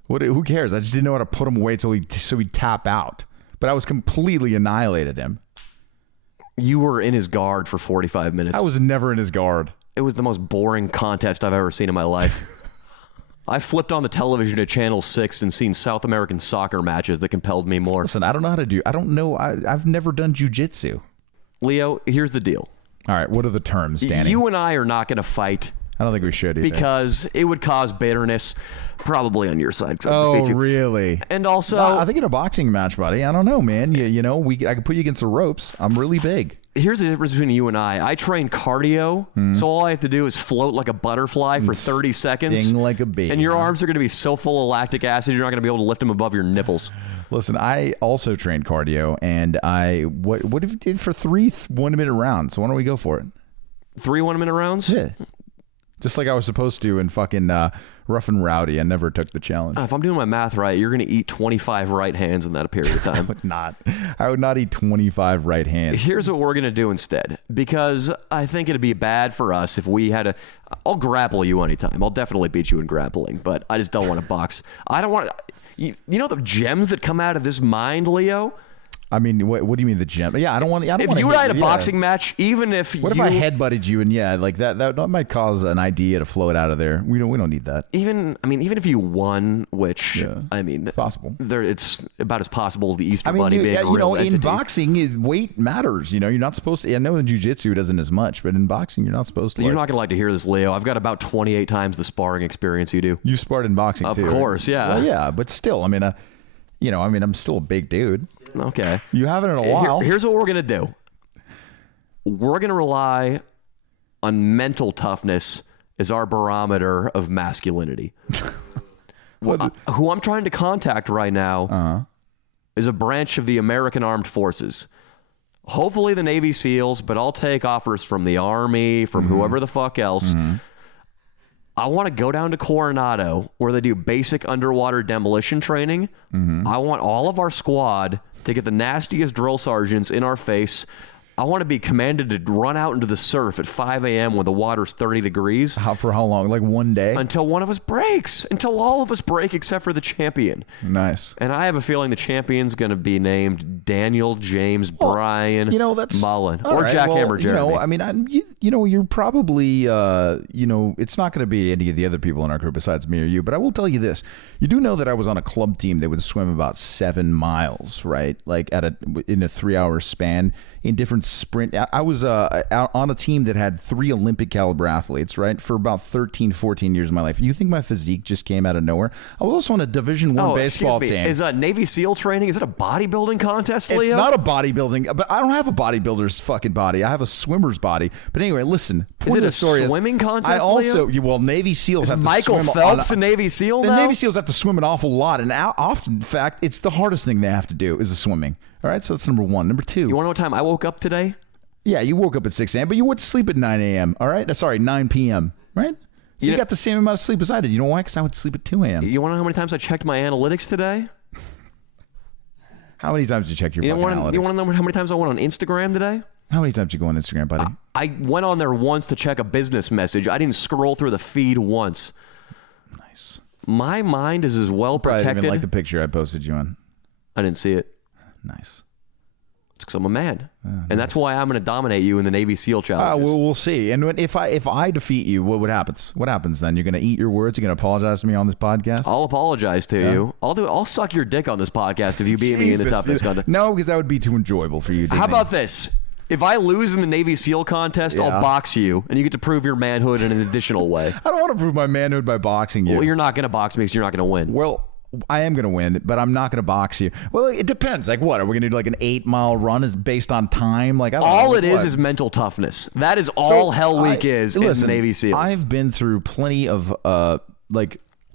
Who cares? I just didn't know how to put him away so he'd tap out. But I was completely annihilated him. You were in his guard for 45 minutes. I was never in his guard. It was the most boring contest I've ever seen in my life. I flipped on the television at Channel 6 and seen South American soccer matches that compelled me more. Listen, I don't know how to do... I don't know... I've never done jiu-jitsu. Leo, here's the deal. All right, what are the terms, Danny? You and I are not going to fight. I don't think we should either. Because it would cause bitterness, probably on your side. Oh, really? And also... I think in a boxing match, buddy, I don't know, man. I could put you against the ropes. I'm really big. Here's the difference between you and I. I train cardio, so all I have to do is float like a butterfly for 30 seconds. Sting like a bee. And your arms are going to be so full of lactic acid, you're not going to be able to lift them above your nipples. Listen, I also train cardio, and what if you did for 3 1-minute rounds? So why don't we go for it? 3 1-minute rounds? Yeah. Just like I was supposed to in fucking Rough and Rowdy. I never took the challenge. If I'm doing my math right, you're going to eat 25 right hands in that period of time. I would not eat 25 right hands. Here's what we're going to do instead, because I think it'd be bad for us if we had to... I'll grapple you anytime. I'll definitely beat you in grappling, but I just don't want to box. I don't want... You know the gems that come out of this mind, Leo? I mean, what do you mean the gem? Yeah, I don't want. If you and I had a boxing match, even if what if I headbutted you and like that might cause an idea to float out of there. We don't need that. Even if you won, which I mean, possible. It's about as possible as the Easter Bunny being a real in entity. boxing, weight matters. You're not supposed to. I know in jiu-jitsu doesn't as much, but in boxing, you're not supposed to. You're not gonna like to hear this, Leo. I've got about 28 times the sparring experience you do. You sparred in boxing, of too, course, right? yeah. Well, yeah, but still, I mean, I'm still a big dude. Okay. You haven't in a while. Here's what we're going to do. We're going to rely on mental toughness as our barometer of masculinity. Who I'm trying to contact right now is a branch of the American Armed Forces. Hopefully the Navy SEALs, but I'll take offers from the Army, from whoever the fuck else. I want to go down to Coronado where they do basic underwater demolition training. I want all of our squad to get the nastiest drill sergeants in our face. I want to be commanded to run out into the surf at 5 a.m. when the water's 30 degrees. For how long? Like one day? Until one of us breaks. Until all of us break except for the champion. Nice. And I have a feeling the champion's going to be named Daniel James Bryan Mullen. Or right. Jackhammer Jeremy. You're probably, it's not going to be any of the other people in our group besides me or you, but I will tell you this. You do know that I was on a club team that would swim about 7 miles, right? Like in a 3-hour span in different sprint. I was out on a team that had 3 Olympic caliber athletes, right? For about 13, 14 years of my life. You think my physique just came out of nowhere? I was also on a Division I baseball team. Is Navy SEAL training, is it a bodybuilding contest, Leo? It's not a bodybuilding, but I don't have a bodybuilder's fucking body. I have a swimmer's body. But anyway, listen. Is it a swimming contest, I also, Navy SEALs have to Michael swim Phelps a Navy SEAL now? The Navy SEALs have to swim an awful lot, and often, in fact, it's the hardest thing they have to do is the swimming. All right, so that's number 1. Number 2. You want to know what time I woke up today? Yeah, you woke up at 6 a.m., but you went to sleep at 9 a.m., all right? Sorry, 9 p.m., right? So you got the same amount of sleep as I did. You know why? Because I went to sleep at 2 a.m. You want to know how many times I checked my analytics today? How many times did you check your fucking analytics? You want to know how many times I went on Instagram today? How many times did you go on Instagram, buddy? I went on there once to check a business message. I didn't scroll through the feed once. Nice. My mind is as well protected. Probably didn't even like the picture I posted you on. I didn't see it. Nice. It's because I'm a man, and that's why I'm going to dominate you in the Navy SEAL challenges. We'll see. And if I defeat you, what happens? What happens then? You're going to eat your words. You're going to apologize to me on this podcast. I'll apologize to you. I'll suck your dick on this podcast if you beat me in the toughness contest. No, because that would be too enjoyable for you. How about this? If I lose in the Navy SEAL contest, I'll box you, and you get to prove your manhood in an additional way. I don't want to prove my manhood by boxing you. Well, you're not going to box me because you're not going to win. Well, I am going to win, but I'm not going to box you. Well, it depends. Like, what? Are we going to do like an 8-mile run is based on time? Like, I don't know. All it is mental toughness. That is all Hell Week is in the Navy SEALs. I've been through plenty of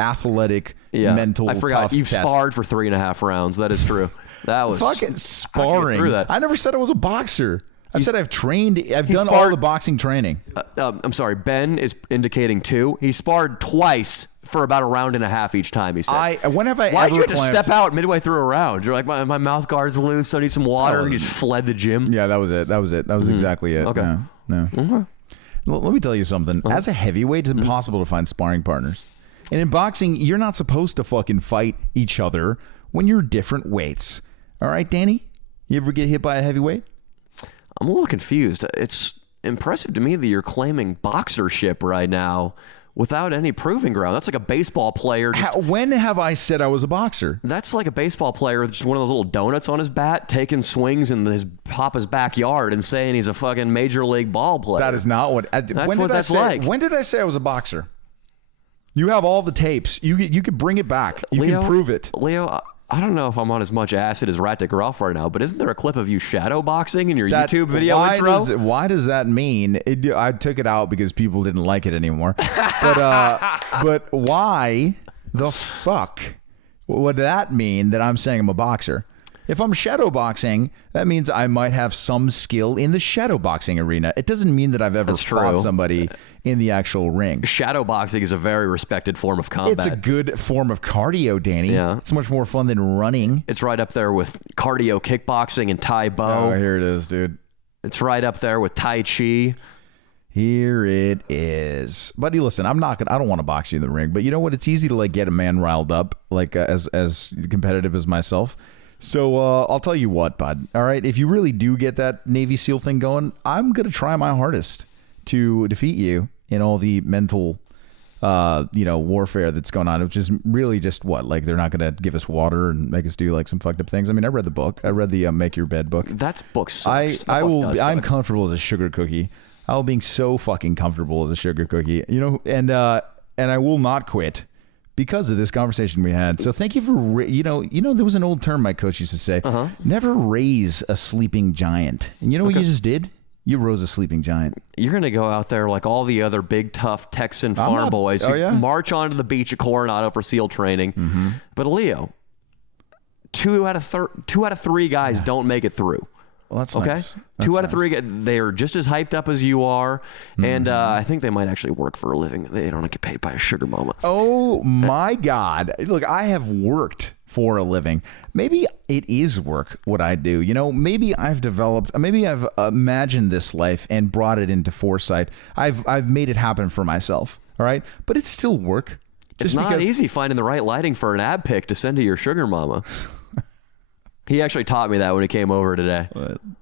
athletic, mental. I forgot. Tough You've tests. sparred for 3.5 rounds. That is true. That was fucking sparring. I never said I was a boxer. I said I've trained. I've done all the boxing training. I'm sorry. Ben is indicating 2. He sparred twice for about a round and a half each time, he said. When have I Why ever did you have to step out midway through a round? You're like, my mouth guard's loose. I need some water. And you just fled the gym. Yeah, that was it. That was exactly it. Okay. No. Let me tell you something. As a heavyweight, it's impossible to find sparring partners. And in boxing, you're not supposed to fucking fight each other when you're different weights. All right, Danny? You ever get hit by a heavyweight? I'm a little confused. It's impressive to me that you're claiming boxership right now without any proving ground. That's like a baseball player. When have I said I was a boxer? That's like a baseball player with just one of those little donuts on his bat, taking swings in his papa's backyard and saying he's a fucking major league ball player. That is not what. That's like. When did I say I was a boxer? You have all the tapes. You could bring it back. You can prove it. Leo, I don't know if I'm on as much acid as Rattic Ralph right now, but isn't there a clip of you shadow boxing in your YouTube video intro? Why does that mean? I took it out because people didn't like it anymore. But why the fuck would that mean that I'm saying I'm a boxer? If I'm shadow boxing, that means I might have some skill in the shadow boxing arena. It doesn't mean that I've ever fought somebody in the actual ring. Shadow boxing is a very respected form of combat. It's a good form of cardio, Danny. Yeah. It's much more fun than running. It's right up there with cardio kickboxing and Tai Bo. Oh, here it is, dude. It's right up there with Tai Chi. Here it is. Buddy, listen, I don't want to box you in the ring, but you know what? It's easy to like get a man riled up, like as competitive as myself. So I'll tell you what, bud. All right, if you really do get that Navy SEAL thing going, I'm going to try my hardest to defeat you in all the mental warfare that's going on, which is really just what, like they're not going to give us water and make us do like some fucked up things. I mean, I read the book. I read the Make Your Bed book. That book sucks. I'm comfortable as a sugar cookie. I'll being so fucking comfortable as a sugar cookie, and I will not quit because of this conversation we had. So thank you for, there was an old term my coach used to say, never raise a sleeping giant. And you know what you just did? You rose a sleeping giant. You're going to go out there like all the other big, tough Texan farm boys who march onto the beach of Coronado for SEAL training. Mm-hmm. But Leo, two out of three guys don't make it through. Well, that's okay. Nice. Two out of three, they're just as hyped up as you are, and I think they might actually work for a living. They don't get paid by a sugar mama. Oh my God! Look, I have worked for a living. Maybe it is work what I do. Maybe I've imagined this life and brought it into foresight. I've made it happen for myself. All right, but it's still work. It's not easy finding the right lighting for an ab pic to send to your sugar mama. He actually taught me that when he came over today.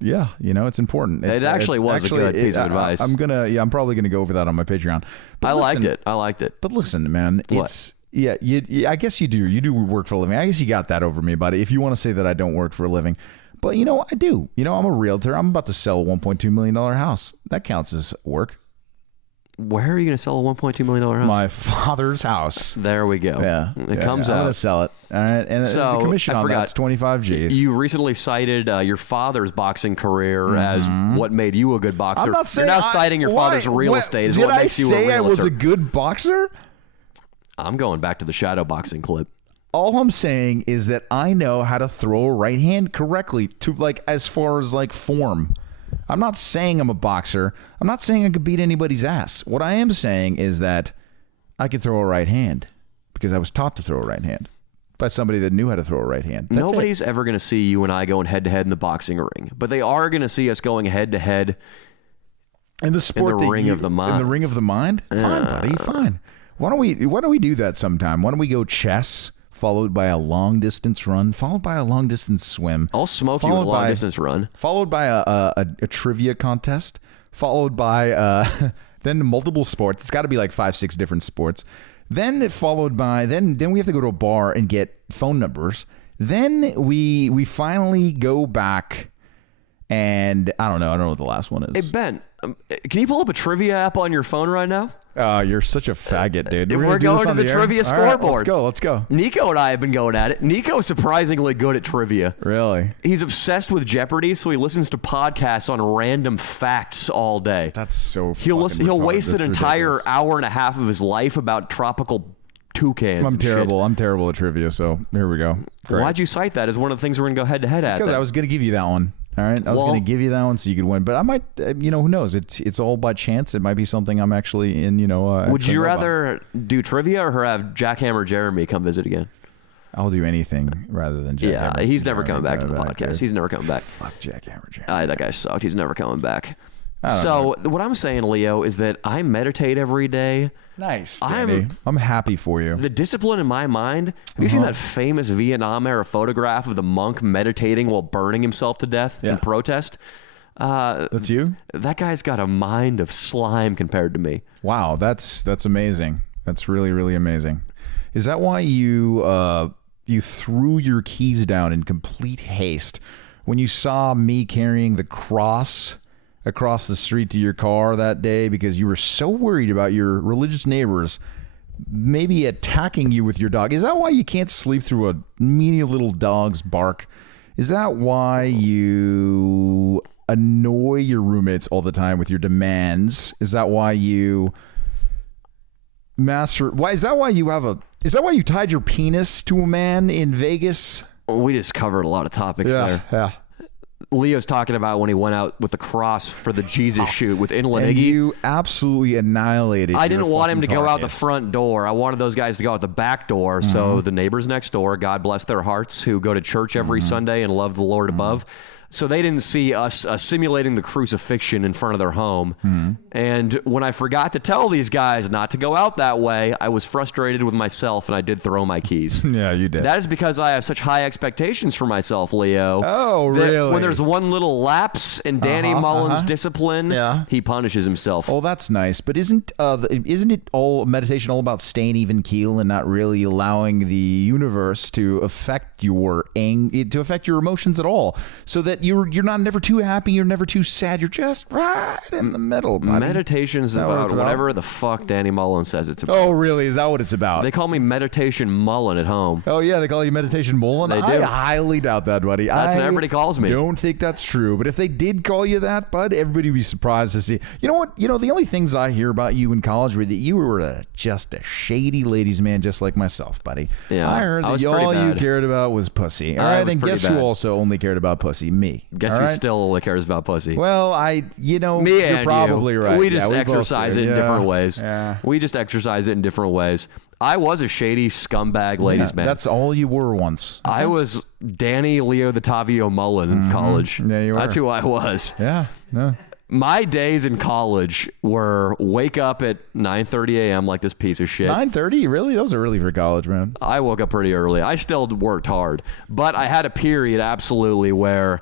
Yeah, it's important. It actually was a good piece of advice. I'm probably gonna go over that on my Patreon. But I liked it. But listen, man, I guess you do. You do work for a living. I guess you got that over me, buddy. If you want to say that I don't work for a living, but I do. I'm a realtor. I'm about to sell a $1.2 million house. That counts as work. Where are you going to sell a $1.2 million house? My father's house. There we go. Yeah. It comes out. I'm going to sell it. All right. And so, the commission on that's 25 G's. You recently cited your father's boxing career as what made you a good boxer. I'm not saying You're now citing your father's real estate as what makes you a realtor. Did I say I was a good boxer? I'm going back to the shadow boxing clip. All I'm saying is that I know how to throw a right hand correctly to as far as form. I'm not saying I'm a boxer. I'm not saying I could beat anybody's ass. What I am saying is that I could throw a right hand because I was taught to throw a right hand by somebody that knew how to throw a right hand. Nobody's ever going to see you and I going head to head in the boxing ring, but they are going to see us going head to head in the sport, in the ring of the mind. In the ring of the mind? Fine, buddy, fine. Why don't we do that sometime? Why don't we go chess? Followed by a long distance run, followed by a long distance swim. I'll smoke you a long distance run. Followed by a trivia contest. Followed by then multiple sports. It's got to be like 5-6 different sports. Then followed by then we have to go to a bar and get phone numbers. Then we finally go back, and I don't know what the last one is. Hey Ben, can you pull up a trivia app on your phone right now? You're such a faggot, dude. We're going to the trivia scoreboard. Right, let's go. Nico and I have been going at it. Nico's surprisingly good at trivia. Really? He's obsessed with Jeopardy, so he listens to podcasts on random facts all day. That's so He'll waste an entire hour and a half of his life about tropical toucans. I'm terrible. I'm terrible at trivia, so here we go. Great. Why'd you cite that as one of the things we're going to go head to head at? Because I was going to give you that one. All right, I was going to give you that one so you could win, but I might, who knows? It's all by chance. It might be something I'm actually in. Would you rather do trivia or have Jackhammer Jeremy come visit again? I'll do anything rather than Jackhammer. Yeah, he's never coming back to the podcast. He's never coming back. Fuck Jackhammer Jeremy. That guy sucked. He's never coming back. So what I'm saying, Leo, is that I meditate every day. Nice, Danny. I'm happy for you. The discipline in my mind. Have you seen that famous Vietnam era photograph of the monk meditating while burning himself to death in protest? That's you? That guy's got a mind of slime compared to me. Wow, that's amazing. That's really, really amazing. Is that why you threw your keys down in complete haste when you saw me carrying the cross across the street to your car that day because you were so worried about your religious neighbors maybe attacking you with your dog? Is that why you can't sleep through a meany little dog's bark? Is that why you annoy your roommates all the time with your demands? Is that why you is that why you tied your penis to a man in Vegas? Well, we just covered a lot of topics there. Yeah. Leo's talking about when he went out with the cross for the Jesus shoot with Inland And Iggy. you absolutely annihilated. I didn't want him to go out the carcass. front door. I wanted those guys to go out the back door. So the neighbors next door, God bless their hearts, who go to church every Sunday and love the Lord above. So they didn't see us simulating the crucifixion in front of their home. And when I forgot to tell these guys not to go out that way, I was frustrated with myself, and I did throw my keys. Yeah, you did. That is because I have such high expectations for myself, Leo. Oh, that really? When there's one little lapse in Danny Mullen's discipline, he punishes himself. Oh, that's nice. But isn't it all meditation all about staying even keel and not really allowing the universe to affect your emotions at all, so that you're not never too happy, you're never too sad, you're just right in the middle, buddy. Meditation's about whatever the fuck Danny Mullen says it's about. Oh, really? Is that what it's about? They call me Meditation Mullen at home. Oh, yeah, they call you Meditation Mullen? They do. I highly doubt that, buddy. That's what everybody calls me. Don't think that's true. But if they did call you that, bud, everybody would be surprised to see. You know what? The only things I hear about you in college were that you were just a shady ladies' man, just like myself, buddy. Yeah, I heard that all you cared about was pussy. All right, and guess who also only cared about pussy? Me. Guess who still only cares about pussy? Well, you're probably right. We just exercise it in different ways. Yeah. We just exercise it in different ways. I was a shady scumbag ladies' man. That's all you were once. I was Danny Leo the Tavio Mullen in college. Yeah, you were. That's who I was. Yeah. My days in college were wake up at 9:30 a.m. like this piece of shit. 9:30? Really? Those are early for college, man. I woke up pretty early. I still worked hard. But I had a period, absolutely, where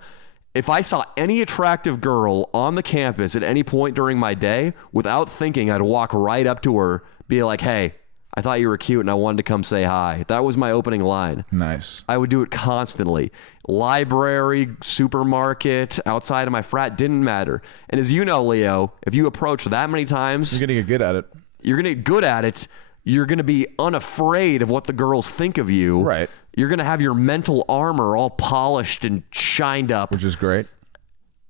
if I saw any attractive girl on the campus at any point during my day, without thinking, I'd walk right up to her, be like, hey, I thought you were cute and I wanted to come say hi. That was my opening line. Nice. I would do it constantly. Library, supermarket, outside of my frat, didn't matter. And as you know, Leo, if you approach that many times, you're going to get good at it. You're going to get good at it. You're going to be unafraid of what the girls think of you. Right. You're going to have your mental armor all polished and shined up. Which is great.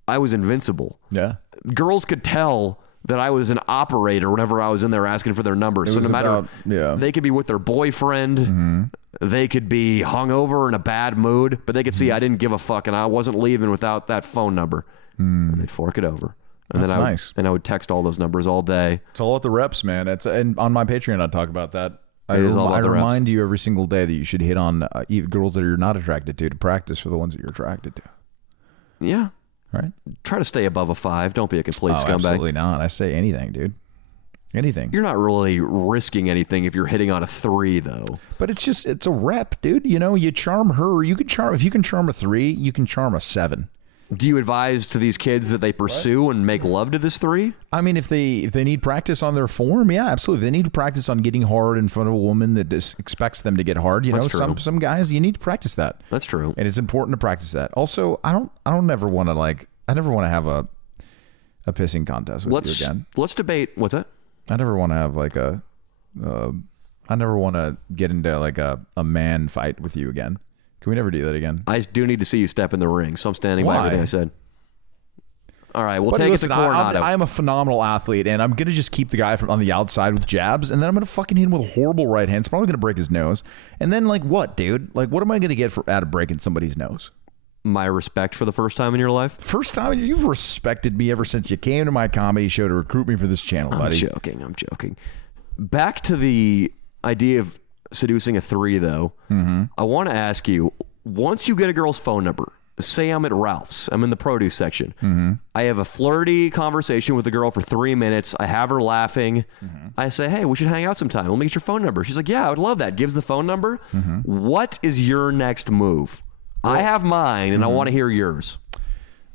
I was invincible. Yeah. Girls could tell that I was an operator whenever I was in there asking for their numbers. So no matter, they could be with their boyfriend, they could be hungover in a bad mood, but they could see I didn't give a fuck and I wasn't leaving without that phone number. And they'd fork it over. And That's then nice. I would text all those numbers all day. It's all at the reps, man. And on my Patreon, I talk about that. I reps. remind you every single day that you should hit on girls that you're not attracted to practice for the ones that you're attracted to. Yeah. Right? Try to stay above a 5. Don't be a complete scumbag. Absolutely not. I say anything, dude. Anything. You're not really risking anything if you're hitting on a 3, though. But it's a rep, dude. You charm her. If you can charm a 3, you can charm a 7. Do you advise to these kids that they pursue and make love to this 3? I mean, if they need practice on their form, yeah, absolutely. If they need to practice on getting hard in front of a woman that expects them to get hard. That's true. Some guys, you need to practice that. That's true. And it's important to practice that. Also, I never want to have a pissing contest with you again. Let's debate. What's that? I never want to have I never want to get into like a man fight with you again. Can we never do that again? I do need to see you step in the ring, so I'm standing by everything I said. All right, we'll take it to Coronado. I'm a phenomenal athlete, and I'm going to just keep the guy on the outside with jabs, and then I'm going to fucking hit him with a horrible right hand. It's probably going to break his nose. And then, like, what, dude? Like, what am I going to get out of breaking somebody's nose? My respect for the first time in your life? First time? You've respected me ever since you came to my comedy show to recruit me for this channel, buddy. I'm joking. Back to the idea of seducing a 3, though. I want to ask you, once you get a girl's phone number, say I'm at Ralph's, I'm in the produce section. I have a flirty conversation with a girl for 3 minutes. I have her laughing. I say, hey, we should hang out sometime. Let me get your phone number. She's like, yeah, I would love that. Gives the phone number. What is your next move? Well, I have mine, and I want to hear yours.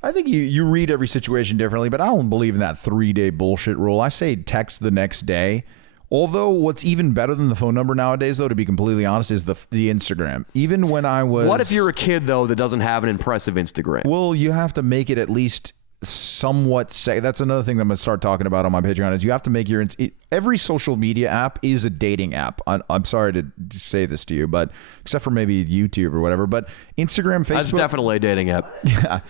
I think you read every situation differently, but I don't believe in that 3-day bullshit rule. I say text the next day. Although what's even better than the phone number nowadays, though, to be completely honest, is the Instagram. Even when I was... What if you're a kid, though, that doesn't have an impressive Instagram? Well, you have to make it at least somewhat... That's another thing that I'm going to start talking about on my Patreon, is you have to make your... Every social media app is a dating app. I'm sorry to say this to you, but except for maybe YouTube or whatever, but Instagram, Facebook... That's definitely a dating app. Yeah.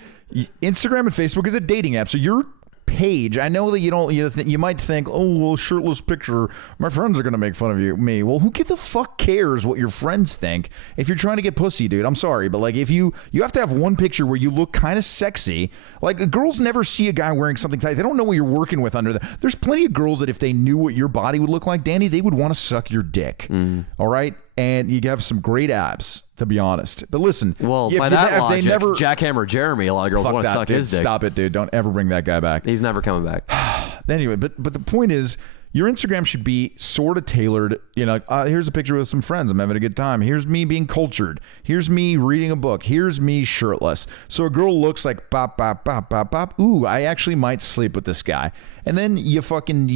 Instagram and Facebook is a dating app, so you're page. I know that you might think, oh, well, shirtless picture, my friends are gonna make fun of me. Well, who the fuck cares what your friends think if you're trying to get pussy, dude? I'm sorry, but like if you have to have one picture where you look kind of sexy. Like girls never see a guy wearing something tight. They don't know what you're working with under there. There's plenty of girls that if they knew what your body would look like, Danny, they would want to suck your dick. All right. And you have some great abs, to be honest. But listen, well, by that logic, Jackhammer Jeremy, a lot of girls want to suck his dick. Stop it, dude. Don't ever bring that guy back. He's never coming back. Anyway, but the point is, your Instagram should be sort of tailored. Here's a picture with some friends. I'm having a good time. Here's me being cultured. Here's me reading a book. Here's me shirtless. So a girl looks like bop, bop, bop, bop, bop. Ooh, I actually might sleep with this guy. And then you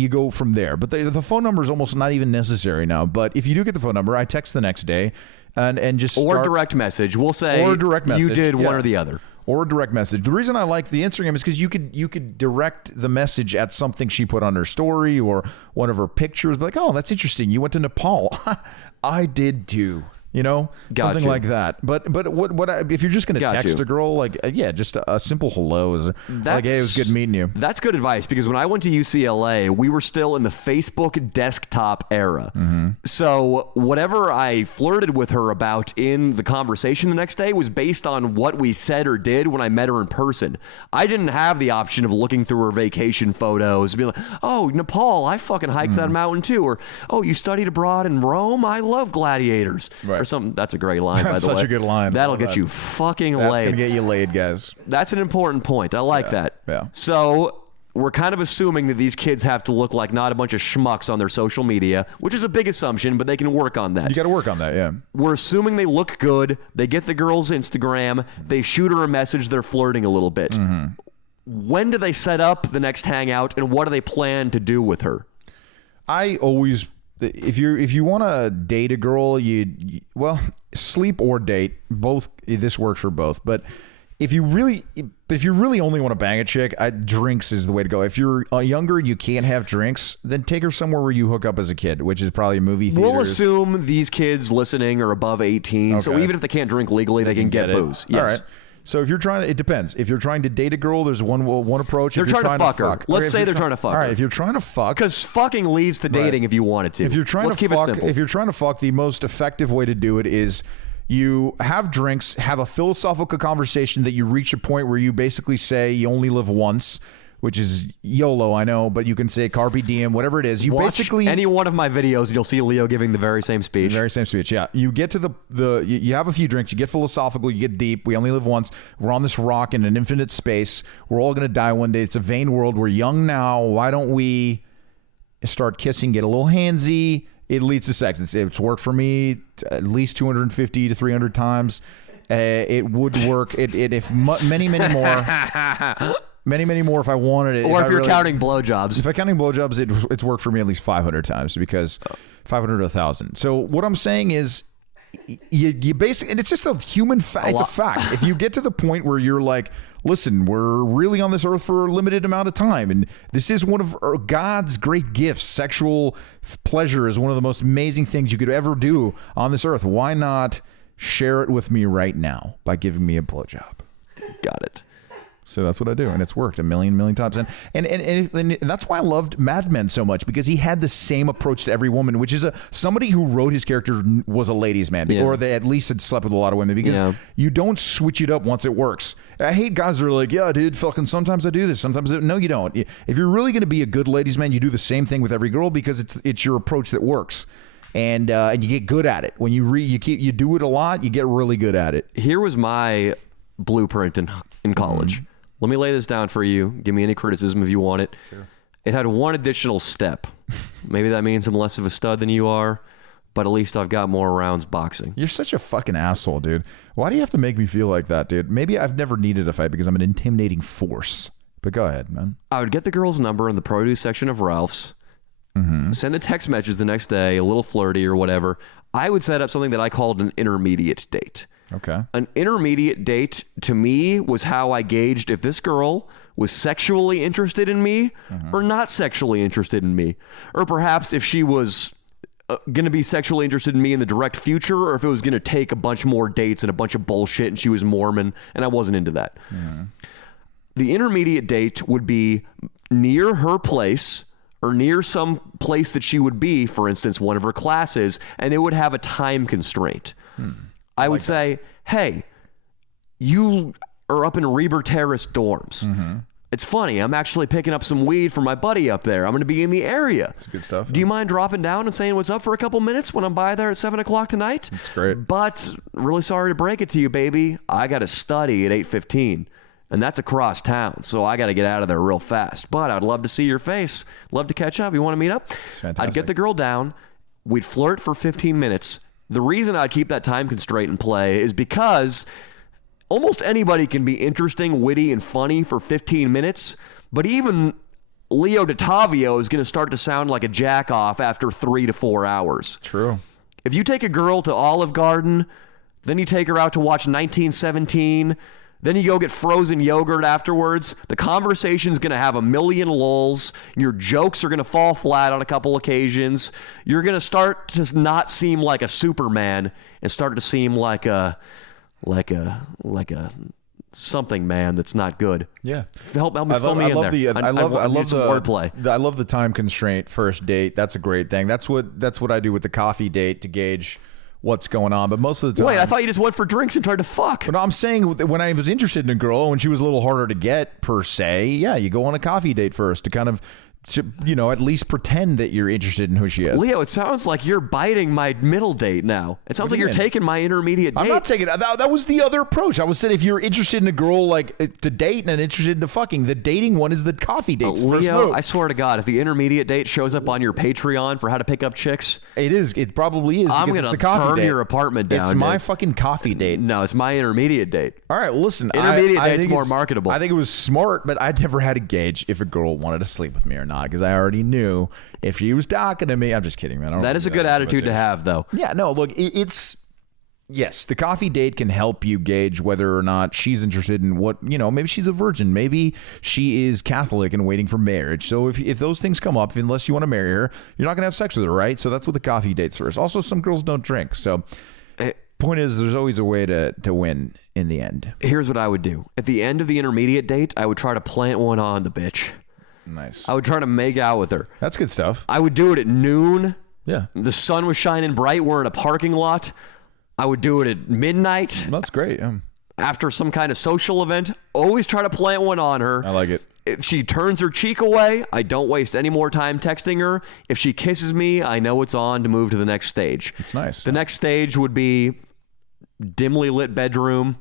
go from there. But the phone number is almost not even necessary now. But if you do get the phone number, I text the next day and just or direct message. We'll say or direct message. You did one or the other. Or a direct message. The reason I like the Instagram is because you could direct the message at something she put on her story or one of her pictures. Like, oh, that's interesting. You went to Nepal. I did too. Something like that. But what if you're just going to text a girl, like, just a simple hello is like, hey, it was good meeting you. That's good advice, because when I went to UCLA, we were still in the Facebook desktop era. So whatever I flirted with her about in the conversation the next day was based on what we said or did when I met her in person. I didn't have the option of looking through her vacation photos and be like, oh, Nepal, I fucking hiked that mountain too. Or, oh, you studied abroad in Rome? I love gladiators. Right. Or something. That's a great line, by the way. Such a good line. That'll get you fucking laid. That's going to get you laid, guys. That's an important point. I like that. Yeah. So we're kind of assuming that these kids have to look like not a bunch of schmucks on their social media, which is a big assumption, but they can work on that. You got to work on that, yeah. We're assuming they look good. They get the girl's Instagram. They shoot her a message. They're flirting a little bit. When do they set up the next hangout, and what do they plan to do with her? If you want to date a girl, sleep or date, both. This works for both. But if you really only want to bang a chick, drinks is the way to go. If you're younger and you can't have drinks, then take her somewhere where you hook up as a kid, which is probably a movie theater. We'll assume these kids listening are above 18, okay. So even if they can't drink legally, they can get booze. Yes. All right. So if you're it depends. If you're trying to date a girl, there's one approach. They're trying to fuck her. Let's say they're trying to fuck her. All right, if you're trying to fuck. Because fucking leads to dating if you want it to. If you're trying to fuck, if you're trying to fuck, the most effective way to do it is you have drinks, have a philosophical conversation that you reach a point where you basically say you only live once, which is YOLO, I know, but you can say carpe diem, whatever it is. You watch basically any one of my videos, and you'll see Leo giving the very same speech. The very same speech, yeah. You get to you have a few drinks, you get philosophical, you get deep. We only live once. We're on this rock in an infinite space. We're all going to die one day. It's a vain world. We're young now. Why don't we start kissing, get a little handsy? It leads to sex. It's worked for me at least 250 to 300 times. It would work. If many more. Many more if I wanted it. Or if you're counting blowjobs. If I'm counting blowjobs, it's worked for me at least 500 times, because 500 to 1,000. So what I'm saying is, you basically, and it's just a human fact. It's a fact. If you get to the point where you're like, listen, we're really on this earth for a limited amount of time, and this is one of God's great gifts. Sexual pleasure is one of the most amazing things you could ever do on this earth. Why not share it with me right now by giving me a blowjob? Got it. So that's what I do, and it's worked a million times. And that's why I loved Mad Men so much, because he had the same approach to every woman, which is somebody who wrote his character was a ladies' man, or they at least had slept with a lot of women, because you don't switch it up once it works. I hate guys that are like, yeah, dude, fucking sometimes I do this, sometimes no, you don't. If you're really going to be a good ladies' man, you do the same thing with every girl, because it's your approach that works. And you get good at it. When you do it a lot, you get really good at it. Here was my blueprint in college. Let me lay this down for you. Give me any criticism if you want it. Sure. It had one additional step. Maybe that means I'm less of a stud than you are, but at least I've got more rounds boxing. You're such a fucking asshole, dude. Why do you have to make me feel like that, dude? Maybe I've never needed a fight because I'm an intimidating force. But go ahead, man. I would get the girl's number in the produce section of Ralph's, send a text message the next day, a little flirty or whatever. I would set up something that I called an intermediate date. Okay. An intermediate date to me was how I gauged if this girl was sexually interested in me or not sexually interested in me. Or perhaps if she was going to be sexually interested in me in the direct future, or if it was going to take a bunch more dates and a bunch of bullshit and she was Mormon and I wasn't into that. the intermediate date would be near her place or near some place that she would be, for instance, one of her classes, and it would have a time constraint. I would say, hey, you are up in Reber Terrace dorms. Mm-hmm. It's funny. I'm actually picking up some weed from my buddy up there. I'm going to be in the area. That's good stuff. Do you mind dropping down and saying what's up for a couple minutes when I'm by there at 7 o'clock tonight? That's great. But really sorry to break it to you, baby. I got to study at 8:15, and that's across town, so I got to get out of there real fast. But I'd love to see your face. Love to catch up. You want to meet up? I'd get the girl down. We'd flirt for 15 minutes. The reason I'd keep that time constraint in play is because almost anybody can be interesting, witty, and funny for 15 minutes, but even Leo DiTavio is going to start to sound like a jack-off after 3 to 4 hours. True. If you take a girl to Olive Garden, then you take her out to watch 1917, then you go get frozen yogurt afterwards, the conversation's going to have a million lulls, your jokes are going to fall flat on a couple occasions, you're going to start to not seem like a Superman and start to seem like a something man that's not good. Yeah, help me fill me in there. I love the wordplay. I love the time constraint first date. That's a great thing. That's what I do with the coffee date to gauge what's going on. But most of the time, wait, I thought you just went for drinks and tried to fuck. But no, I'm saying when I was interested in a girl, when she was a little harder to get per se, yeah, you go on a coffee date first to kind of, at least pretend that you're interested in who she is. Leo, it sounds like you're biting my middle date now. It sounds like you're taking my intermediate date. I'm not taking it. That was the other approach. I was saying if you're interested in a girl like to date and interested in the fucking, the dating one is the coffee dates. Leo, I swear to God, if the intermediate date shows up on your Patreon for how to pick up chicks, it probably is. I'm gonna burn your apartment down. It's my fucking coffee date. No, it's my intermediate date. All right, well, listen. Intermediate date's more marketable. I think it was smart, but I never had to gauge if a girl wanted to sleep with me or not because I already knew if she was talking to me. I'm just kidding, man. That is a good attitude to have, though. Yeah, no, look, yes, the coffee date can help you gauge whether or not she's interested in what, maybe she's a virgin. Maybe she is Catholic and waiting for marriage. So if those things come up, unless you want to marry her, you're not going to have sex with her, right? So that's what the coffee date's first. Also, some girls don't drink. So point is, there's always a way to win in the end. Here's what I would do. At the end of the intermediate date, I would try to plant one on the bitch. Nice. I would try to make out with her. That's good stuff. I would do it at noon. Yeah. The sun was shining bright. We're in a parking lot. I would do it at midnight. That's great. Yeah. After some kind of social event. Always try to plant one on her. I like it. If she turns her cheek away, I don't waste any more time texting her. If she kisses me, I know it's on to move to the next stage. It's nice. The next stage would be dimly lit bedroom.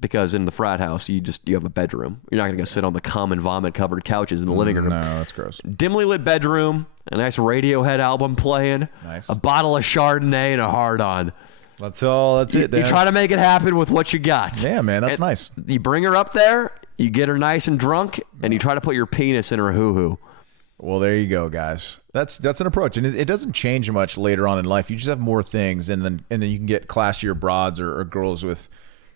Because in the frat house, you have a bedroom. You're not going to go sit on the cum and vomit covered couches in the living room. No, that's gross. Dimly lit bedroom, a nice Radiohead album playing, nice. A bottle of Chardonnay and a hard-on. That's it. You try to make it happen with what you got. Yeah, man, that's nice. You bring her up there, you get her nice and drunk, and you try to put your penis in her hoo-hoo. Well, there you go, guys. That's an approach, and it doesn't change much later on in life. You just have more things, and then you can get classier broads or girls with,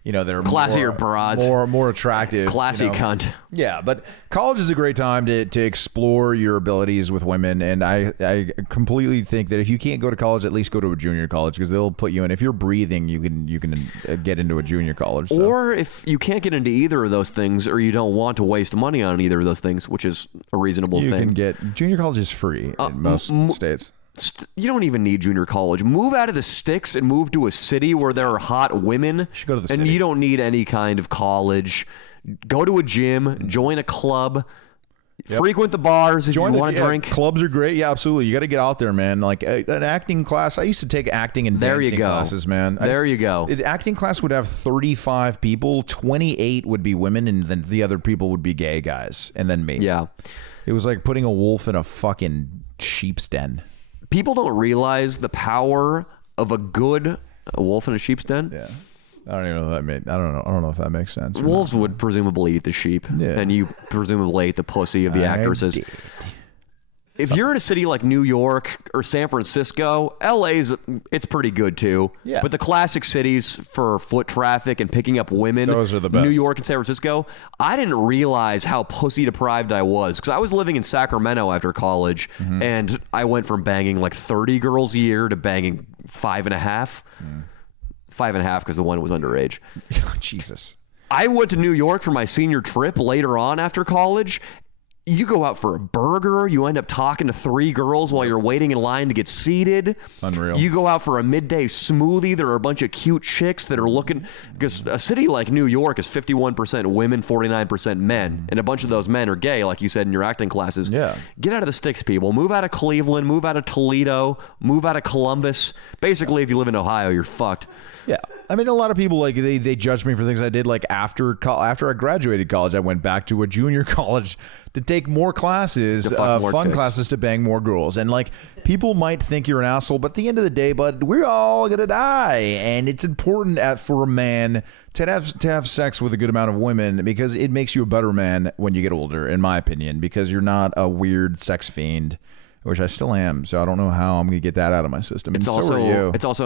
that are classier broads, more attractive, classy cunt. Yeah, but college is a great time to explore your abilities with women, and I completely think that if you can't go to college, at least go to a junior college because they'll put you in. If you're breathing, you can get into a junior college. So. Or if you can't get into either of those things, or you don't want to waste money on either of those things, which is a reasonable thing. You can get junior college is free in most states. You don't even need junior college. Move out of the sticks and move to a city where there are hot women. You should go to the city. And you don't need any kind of college. Go to a gym, join a club, frequent the bars if you want to drink. Clubs are great. Yeah, absolutely. You got to get out there, man. Like an acting class. I used to take acting and dancing classes, man. There you go. The acting class would have 35 people. 28 would be women, and then the other people would be gay guys, and then me. Yeah. It was like putting a wolf in a fucking sheep's den. People don't realize the power of a wolf in a sheep's den. Yeah. I don't even know what that means. I don't know if that makes sense. Wolves would presumably eat the sheep, and you presumably ate the pussy of the actresses. If you're in a city like New York or San Francisco, it's pretty good too. Yeah. But the classic cities for foot traffic and picking up women, those are the best. New York and San Francisco, I didn't realize how pussy deprived I was because I was living in Sacramento after college, and I went from banging like 30 girls a year to banging 5.5. 5.5 because the one was underage. Jesus. I went to New York for my senior trip later on after college. You go out for a burger. You end up talking to 3 girls while you're waiting in line to get seated. It's unreal. You go out for a midday smoothie. There are a bunch of cute chicks that are looking, because a city like New York is 51% women, 49% men. And a bunch of those men are gay, like you said in your acting classes. Yeah. Get out of the sticks, people. Move out of Cleveland. Move out of Toledo. Move out of Columbus. Basically, if you live in Ohio, you're fucked. Yeah. I mean, a lot of people, like, they judge me for things I did. Like, after I graduated college, I went back to a junior college to take more classes, fun classes, to bang more girls. And, like, people might think you're an asshole, but at the end of the day, bud, we're all going to die. And it's important for a man to have sex with a good amount of women, because it makes you a better man when you get older, in my opinion, because you're not a weird sex fiend. Which I still am, so I don't know how I'm going to get that out of my system. It's also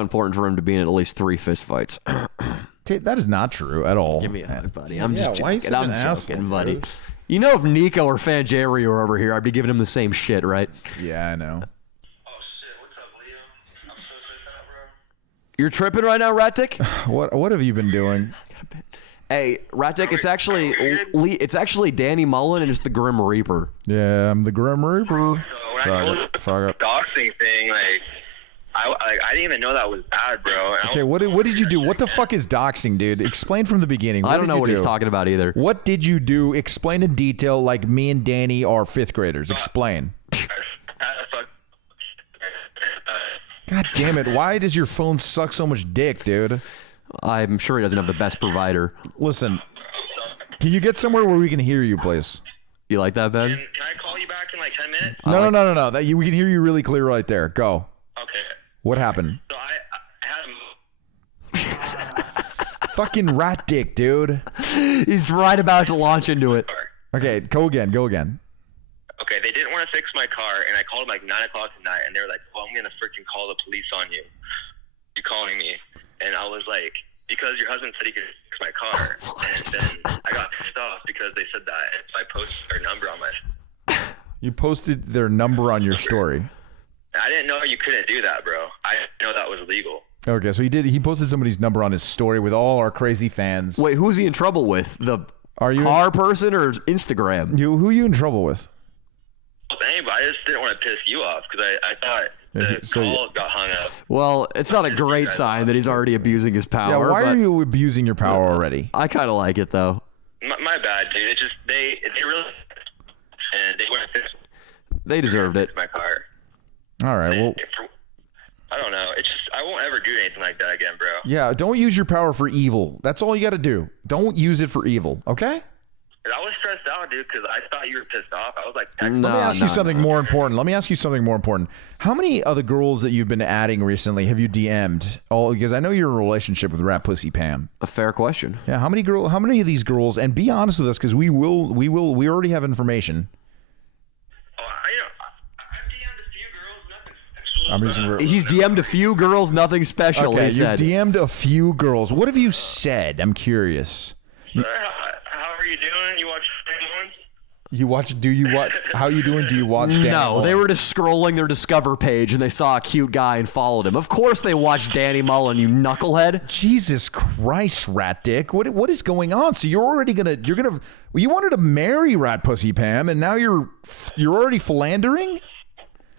important for him to be in at least 3 fist fights. That is not true at all. Give me a hug, buddy. I'm just joking. Why are you such an asshole, buddy. Dude? You know, if Nico or Fangerio were over here, I'd be giving him the same shit, right? Yeah, I know. Oh shit! What's up, Leo? I'm so sorry, bro. You're tripping right now, Ratic? What have you been doing? Hey, Ratic, it's actually Danny Mullen and it's the Grim Reaper. Yeah, I'm the Grim Reaper. So when I told the doxing thing, like, I didn't even know that was bad, bro. Okay, what did you do? What the fuck is doxing, dude? Explain from the beginning. I don't know what he's talking about either. What did you do? Explain in detail, like me and Danny are 5th graders. Explain. God damn it. Why does your phone suck so much dick, dude? I'm sure he doesn't have the best provider. Listen, can you get somewhere where we can hear you, please? You like that, Ben? Can I call you back in like 10 minutes? No. We can hear you really clear right there. Go. Okay. What happened? So I had Fucking rat dick, dude. He's right about to launch into it. Okay, go again. Okay, they didn't want to fix my car, and I called them like 9 o'clock at night, and they were like, "Well, I'm gonna freaking call the police on you. You calling me?" And I was like, "Because your husband said he could fix my car." And then I got pissed off because they said that, and so I posted their number on my. You posted their number on your story. I didn't know you couldn't do that, bro. I didn't know that was illegal. Okay, so he posted somebody's number on his story with all our crazy fans. Wait, who's he in trouble with? The car person or Instagram? Who are you in trouble with? Anybody, I just didn't want to piss you off because I thought the call got hung up. Well, it's not a great sign that he's already abusing his power. Yeah, why are you abusing your power already? I kind of like it, though. My bad, dude. It just, they really, and they went to fix They deserved it. my car. All right, well. I don't know. It's just, I won't ever do anything like that again, bro. Yeah, don't use your power for evil. That's all you got to do. Don't use it for evil, okay? I was stressed out, dude, because I thought you were pissed off. I was like, let me ask you something more important. How many other girls that you've been adding recently have you DM'd? Because I know you're in a relationship with Rat Pussy Pam. A fair question. Yeah, how many of these girls? And be honest with us, because we already have information. He's DM'd a few girls, nothing special. Okay, he said. You DM'd a few girls. What have you said? I'm curious. How are you doing? You watch ones? How you doing? Do you watch Danny Mullen? They were just scrolling their Discover page and they saw a cute guy and followed him. Of course they watched Danny Mullen, you knucklehead. Jesus Christ, rat dick. What is going on? So you wanted to marry Rat Pussy Pam and now you're already philandering?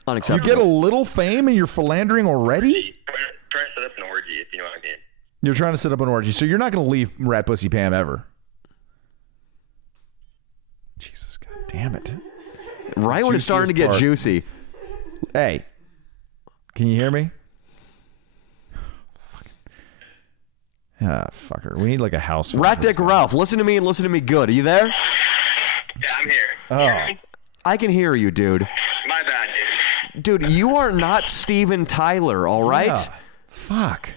Unacceptable. You get a little fame and you're philandering already? Trying to set up an orgy, if you know what I mean. You're trying to set up an orgy, so you're not going to leave Rat Pussy Pam ever. Jesus, God damn it. Right when it's starting to get juicy. Hey, can you hear me? Fucker. We need like a house. Rat Dick Ralph, listen to me and listen to me good. Are you there? Yeah, I'm here. Oh. I can hear you, dude. My bad, dude. Dude, you are not Steven Tyler, all right? Yeah. Fuck.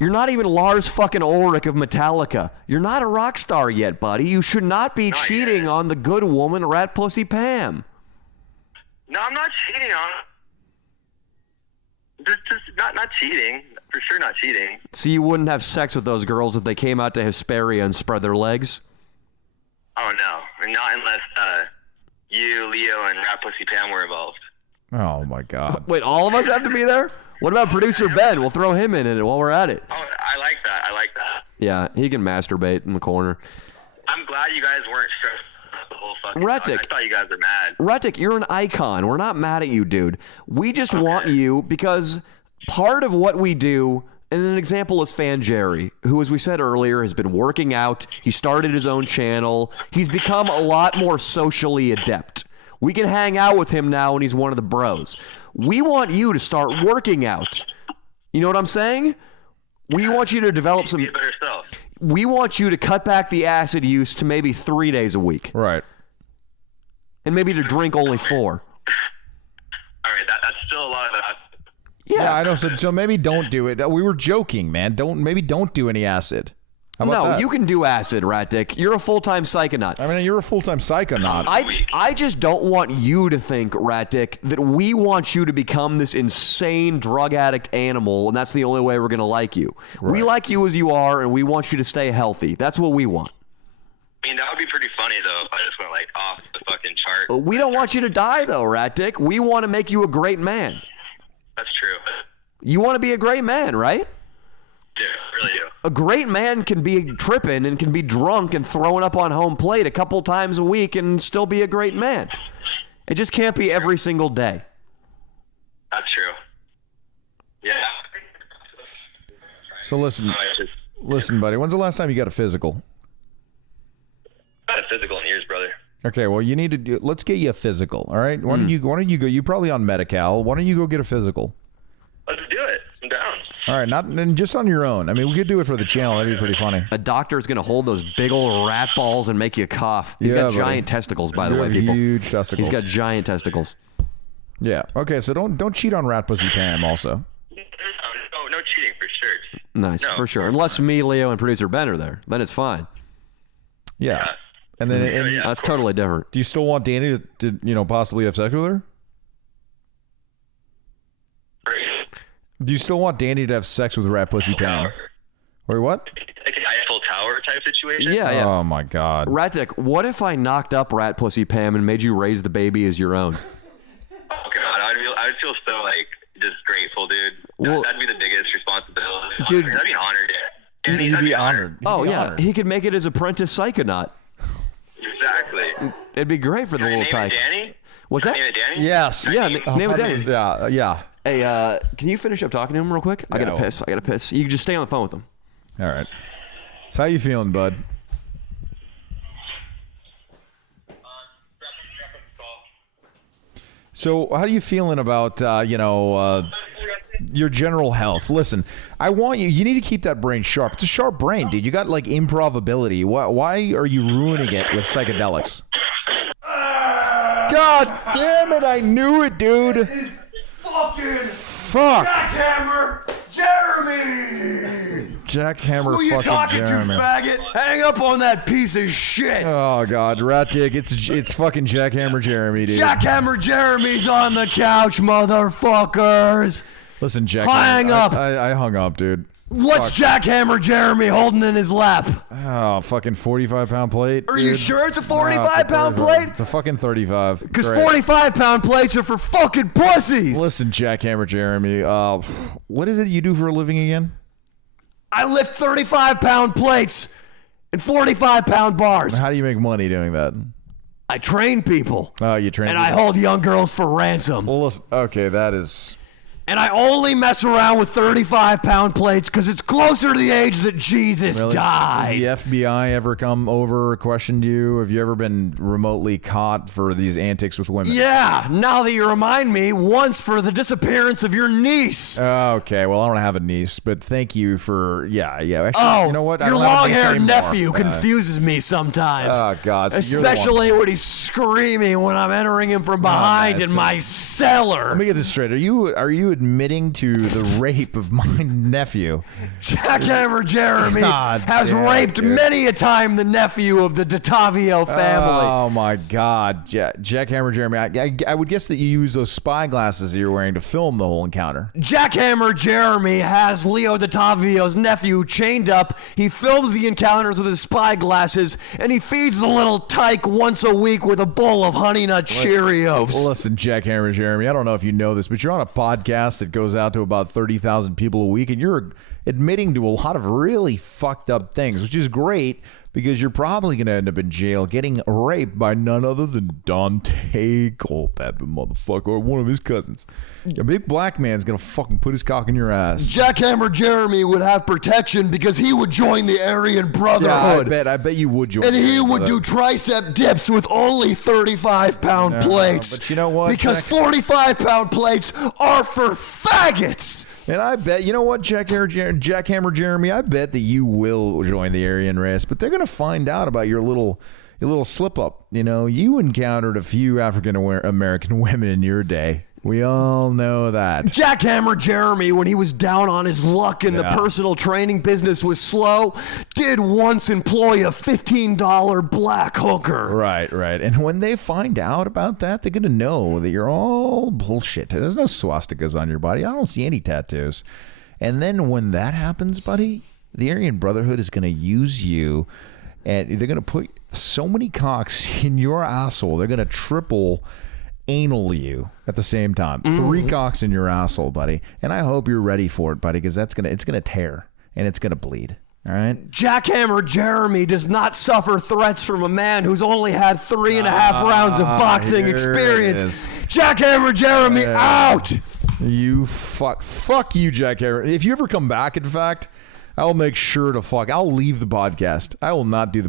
You're not even Lars fucking Ulrich of Metallica. You're not a rock star yet, buddy. You should not be cheating on the good woman, Rat Pussy Pam. No, I'm not cheating on her. Just not cheating. For sure not cheating. So you wouldn't have sex with those girls if they came out to Hesperia and spread their legs? Oh, no. Not unless you, Leo, and Rat Pussy Pam were involved. Oh, my God. Wait, all of us have to be there? What about producer Ben? We'll throw him in it while we're at it. Oh, I like that. Yeah, he can masturbate in the corner. I'm glad you guys weren't stressed out the whole fucking Retic. I thought you guys were mad. Retic, you're an icon. We're not mad at you, dude. We just want you because part of what we do, and an example is Fan Jerry, who, as we said earlier, has been working out. He started his own channel. He's become a lot more socially adept. We can hang out with him now, and he's one of the bros. We want you to start working out. You know what I'm saying? We want you to develop some... Be a better self. We want you to cut back the acid use to maybe 3 days a week. Right. And maybe to drink only 4. All right, that's still a lot of acid. Yeah, I know. So maybe don't do it. We were joking, man. Don't do any acid. How about that? You can do acid, Rat Dick. You're a full-time psychonaut. I mean, you're a full-time psychonaut. I just don't want you to think, Rat Dick, that we want you to become this insane drug addict animal, and that's the only way we're going to like you. Right. We like you as you are, and we want you to stay healthy. That's what we want. I mean, that would be pretty funny, though, if I just went, like, off the fucking chart. We don't want you to die, though, Rat Dick. We want to make you a great man. That's true. You want to be a great man, right? Yeah, really do. A great man can be tripping and can be drunk and throwing up on home plate a couple times a week and still be a great man. It just can't be every single day. That's true. Yeah. So listen, buddy. When's the last time you got a physical? Not a physical in years, brother. Okay, well, you need to do. Let's get you a physical. All right. Why don't you go? You're probably on Medi-Cal. Why don't you go get a physical? Let's do it. I'm down. All right, and just on your own. I mean, we could do it for the channel. That'd be pretty funny. A doctor's going to hold those big old rat balls and make you cough. He's got giant testicles, by the way, people. Huge testicles. He's got giant testicles. Yeah. Okay, so don't cheat on Rat Pussy Pam also. No cheating for sure. Nice, for sure. Unless me, Leo, and producer Ben are there. Then it's fine. Yeah. And then that's totally different. Do you still want Danny to possibly have sex with her? Do you still want Danny to have sex with Rat Pussy Pam? Wait, what? Like an Eiffel Tower type situation? Yeah. Oh, my God. Rat Dick, what if I knocked up Rat Pussy Pam and made you raise the baby as your own? Oh, God. I would feel so, like, just grateful, dude. That'd be the biggest responsibility. Dude. That'd be honored. He'd be honored. Oh, yeah. He could make it his apprentice psychonaut. Exactly. It'd be great for the little tyke. Danny? What's that? Name it Danny? Yes. Yeah, name it Danny. Yeah. Hey, can you finish up talking to him real quick? I gotta piss. You can just stay on the phone with him. All right. So how you feeling, bud? So how are you feeling about your general health? Listen, I want you need to keep that brain sharp. It's a sharp brain, dude. You got like improbability. Why are you ruining it with psychedelics? God damn it, I knew it, dude. Fuck. Jackhammer Jeremy! Jackhammer Who you fucking talking Jeremy. to, faggot? Hang up on that piece of shit! Oh, God. Rat Dick, it's fucking Jackhammer Jeremy, dude. Jackhammer Jeremy's on the couch, motherfuckers! Listen, Jackhammer. Hang up! I hung up, dude. What's Jackhammer Jeremy holding in his lap? Oh, fucking 45-pound plate. Are you sure it's a 45-pound plate? It's a fucking 35. Because 45-pound plates are for fucking pussies! Listen, Jackhammer Jeremy, what is it you do for a living again? I lift 35-pound plates and 45-pound bars. How do you make money doing that? I train people. Oh, you train and people. I hold young girls for ransom. Well, listen, okay, that is... And I only mess around with 35-pound plates because it's closer to the age that Jesus died. Has the FBI ever come over or questioned you? Have you ever been remotely caught for these antics with women? Yeah, now that you remind me, once for the disappearance of your niece. Okay, well, I don't have a niece, but thank you for, yeah. Actually, you know what? Your long-haired nephew confuses me sometimes. Oh, God. So especially when he's screaming when I'm entering him from behind in my cellar. Let me get this straight. Are you admitting to the rape of my nephew? Jackhammer Jeremy has raped many a time the nephew of the Dottavio family. Oh my God, Jackhammer Jeremy! I would guess that you use those spy glasses that you're wearing to film the whole encounter. Jackhammer Jeremy has Leo Dottavio's nephew chained up. He films the encounters with his spy glasses, and he feeds the little tyke once a week with a bowl of Honey Nut Cheerios. Listen, Jackhammer Jeremy, I don't know if you know this, but you're on a podcast podcast that goes out to about 30,000 people a week, and you're admitting to a lot of really fucked up things, which is great because you're probably going to end up in jail getting raped by none other than Dante Culpepper, motherfucker, or one of his cousins. A big black man's going to fucking put his cock in your ass. Jackhammer Jeremy would have protection because he would join the Aryan Brotherhood. Yeah, I bet you would join. And he would do tricep dips with only 35-pound plates. But you know what? Because 45-pound plates are for faggots. And I bet, you know what, Jackhammer Jeremy, I bet that you will join the Aryan race, but they're going to find out about your little slip up. You know, you encountered a few African American women in your day. We all know that. Jackhammer Jeremy, when he was down on his luck and the personal training business was slow, did once employ a $15 black hooker. Right. And when they find out about that, they're going to know that you're all bullshit. There's no swastikas on your body. I don't see any tattoos. And then when that happens, buddy, the Aryan Brotherhood is going to use you, and they're going to put so many cocks in your asshole. They're going to triple anal you at the same time. 3 cocks in your asshole, buddy. And I hope you're ready for it, buddy, because it's gonna tear and it's gonna bleed. All right. Jackhammer Jeremy does not suffer threats from a man who's only had 3.5 rounds of boxing experience. Jackhammer Jeremy out. You fuck you, Jackhammer. If you ever come back, in fact, I'll make sure to I'll leave the podcast. I will not do the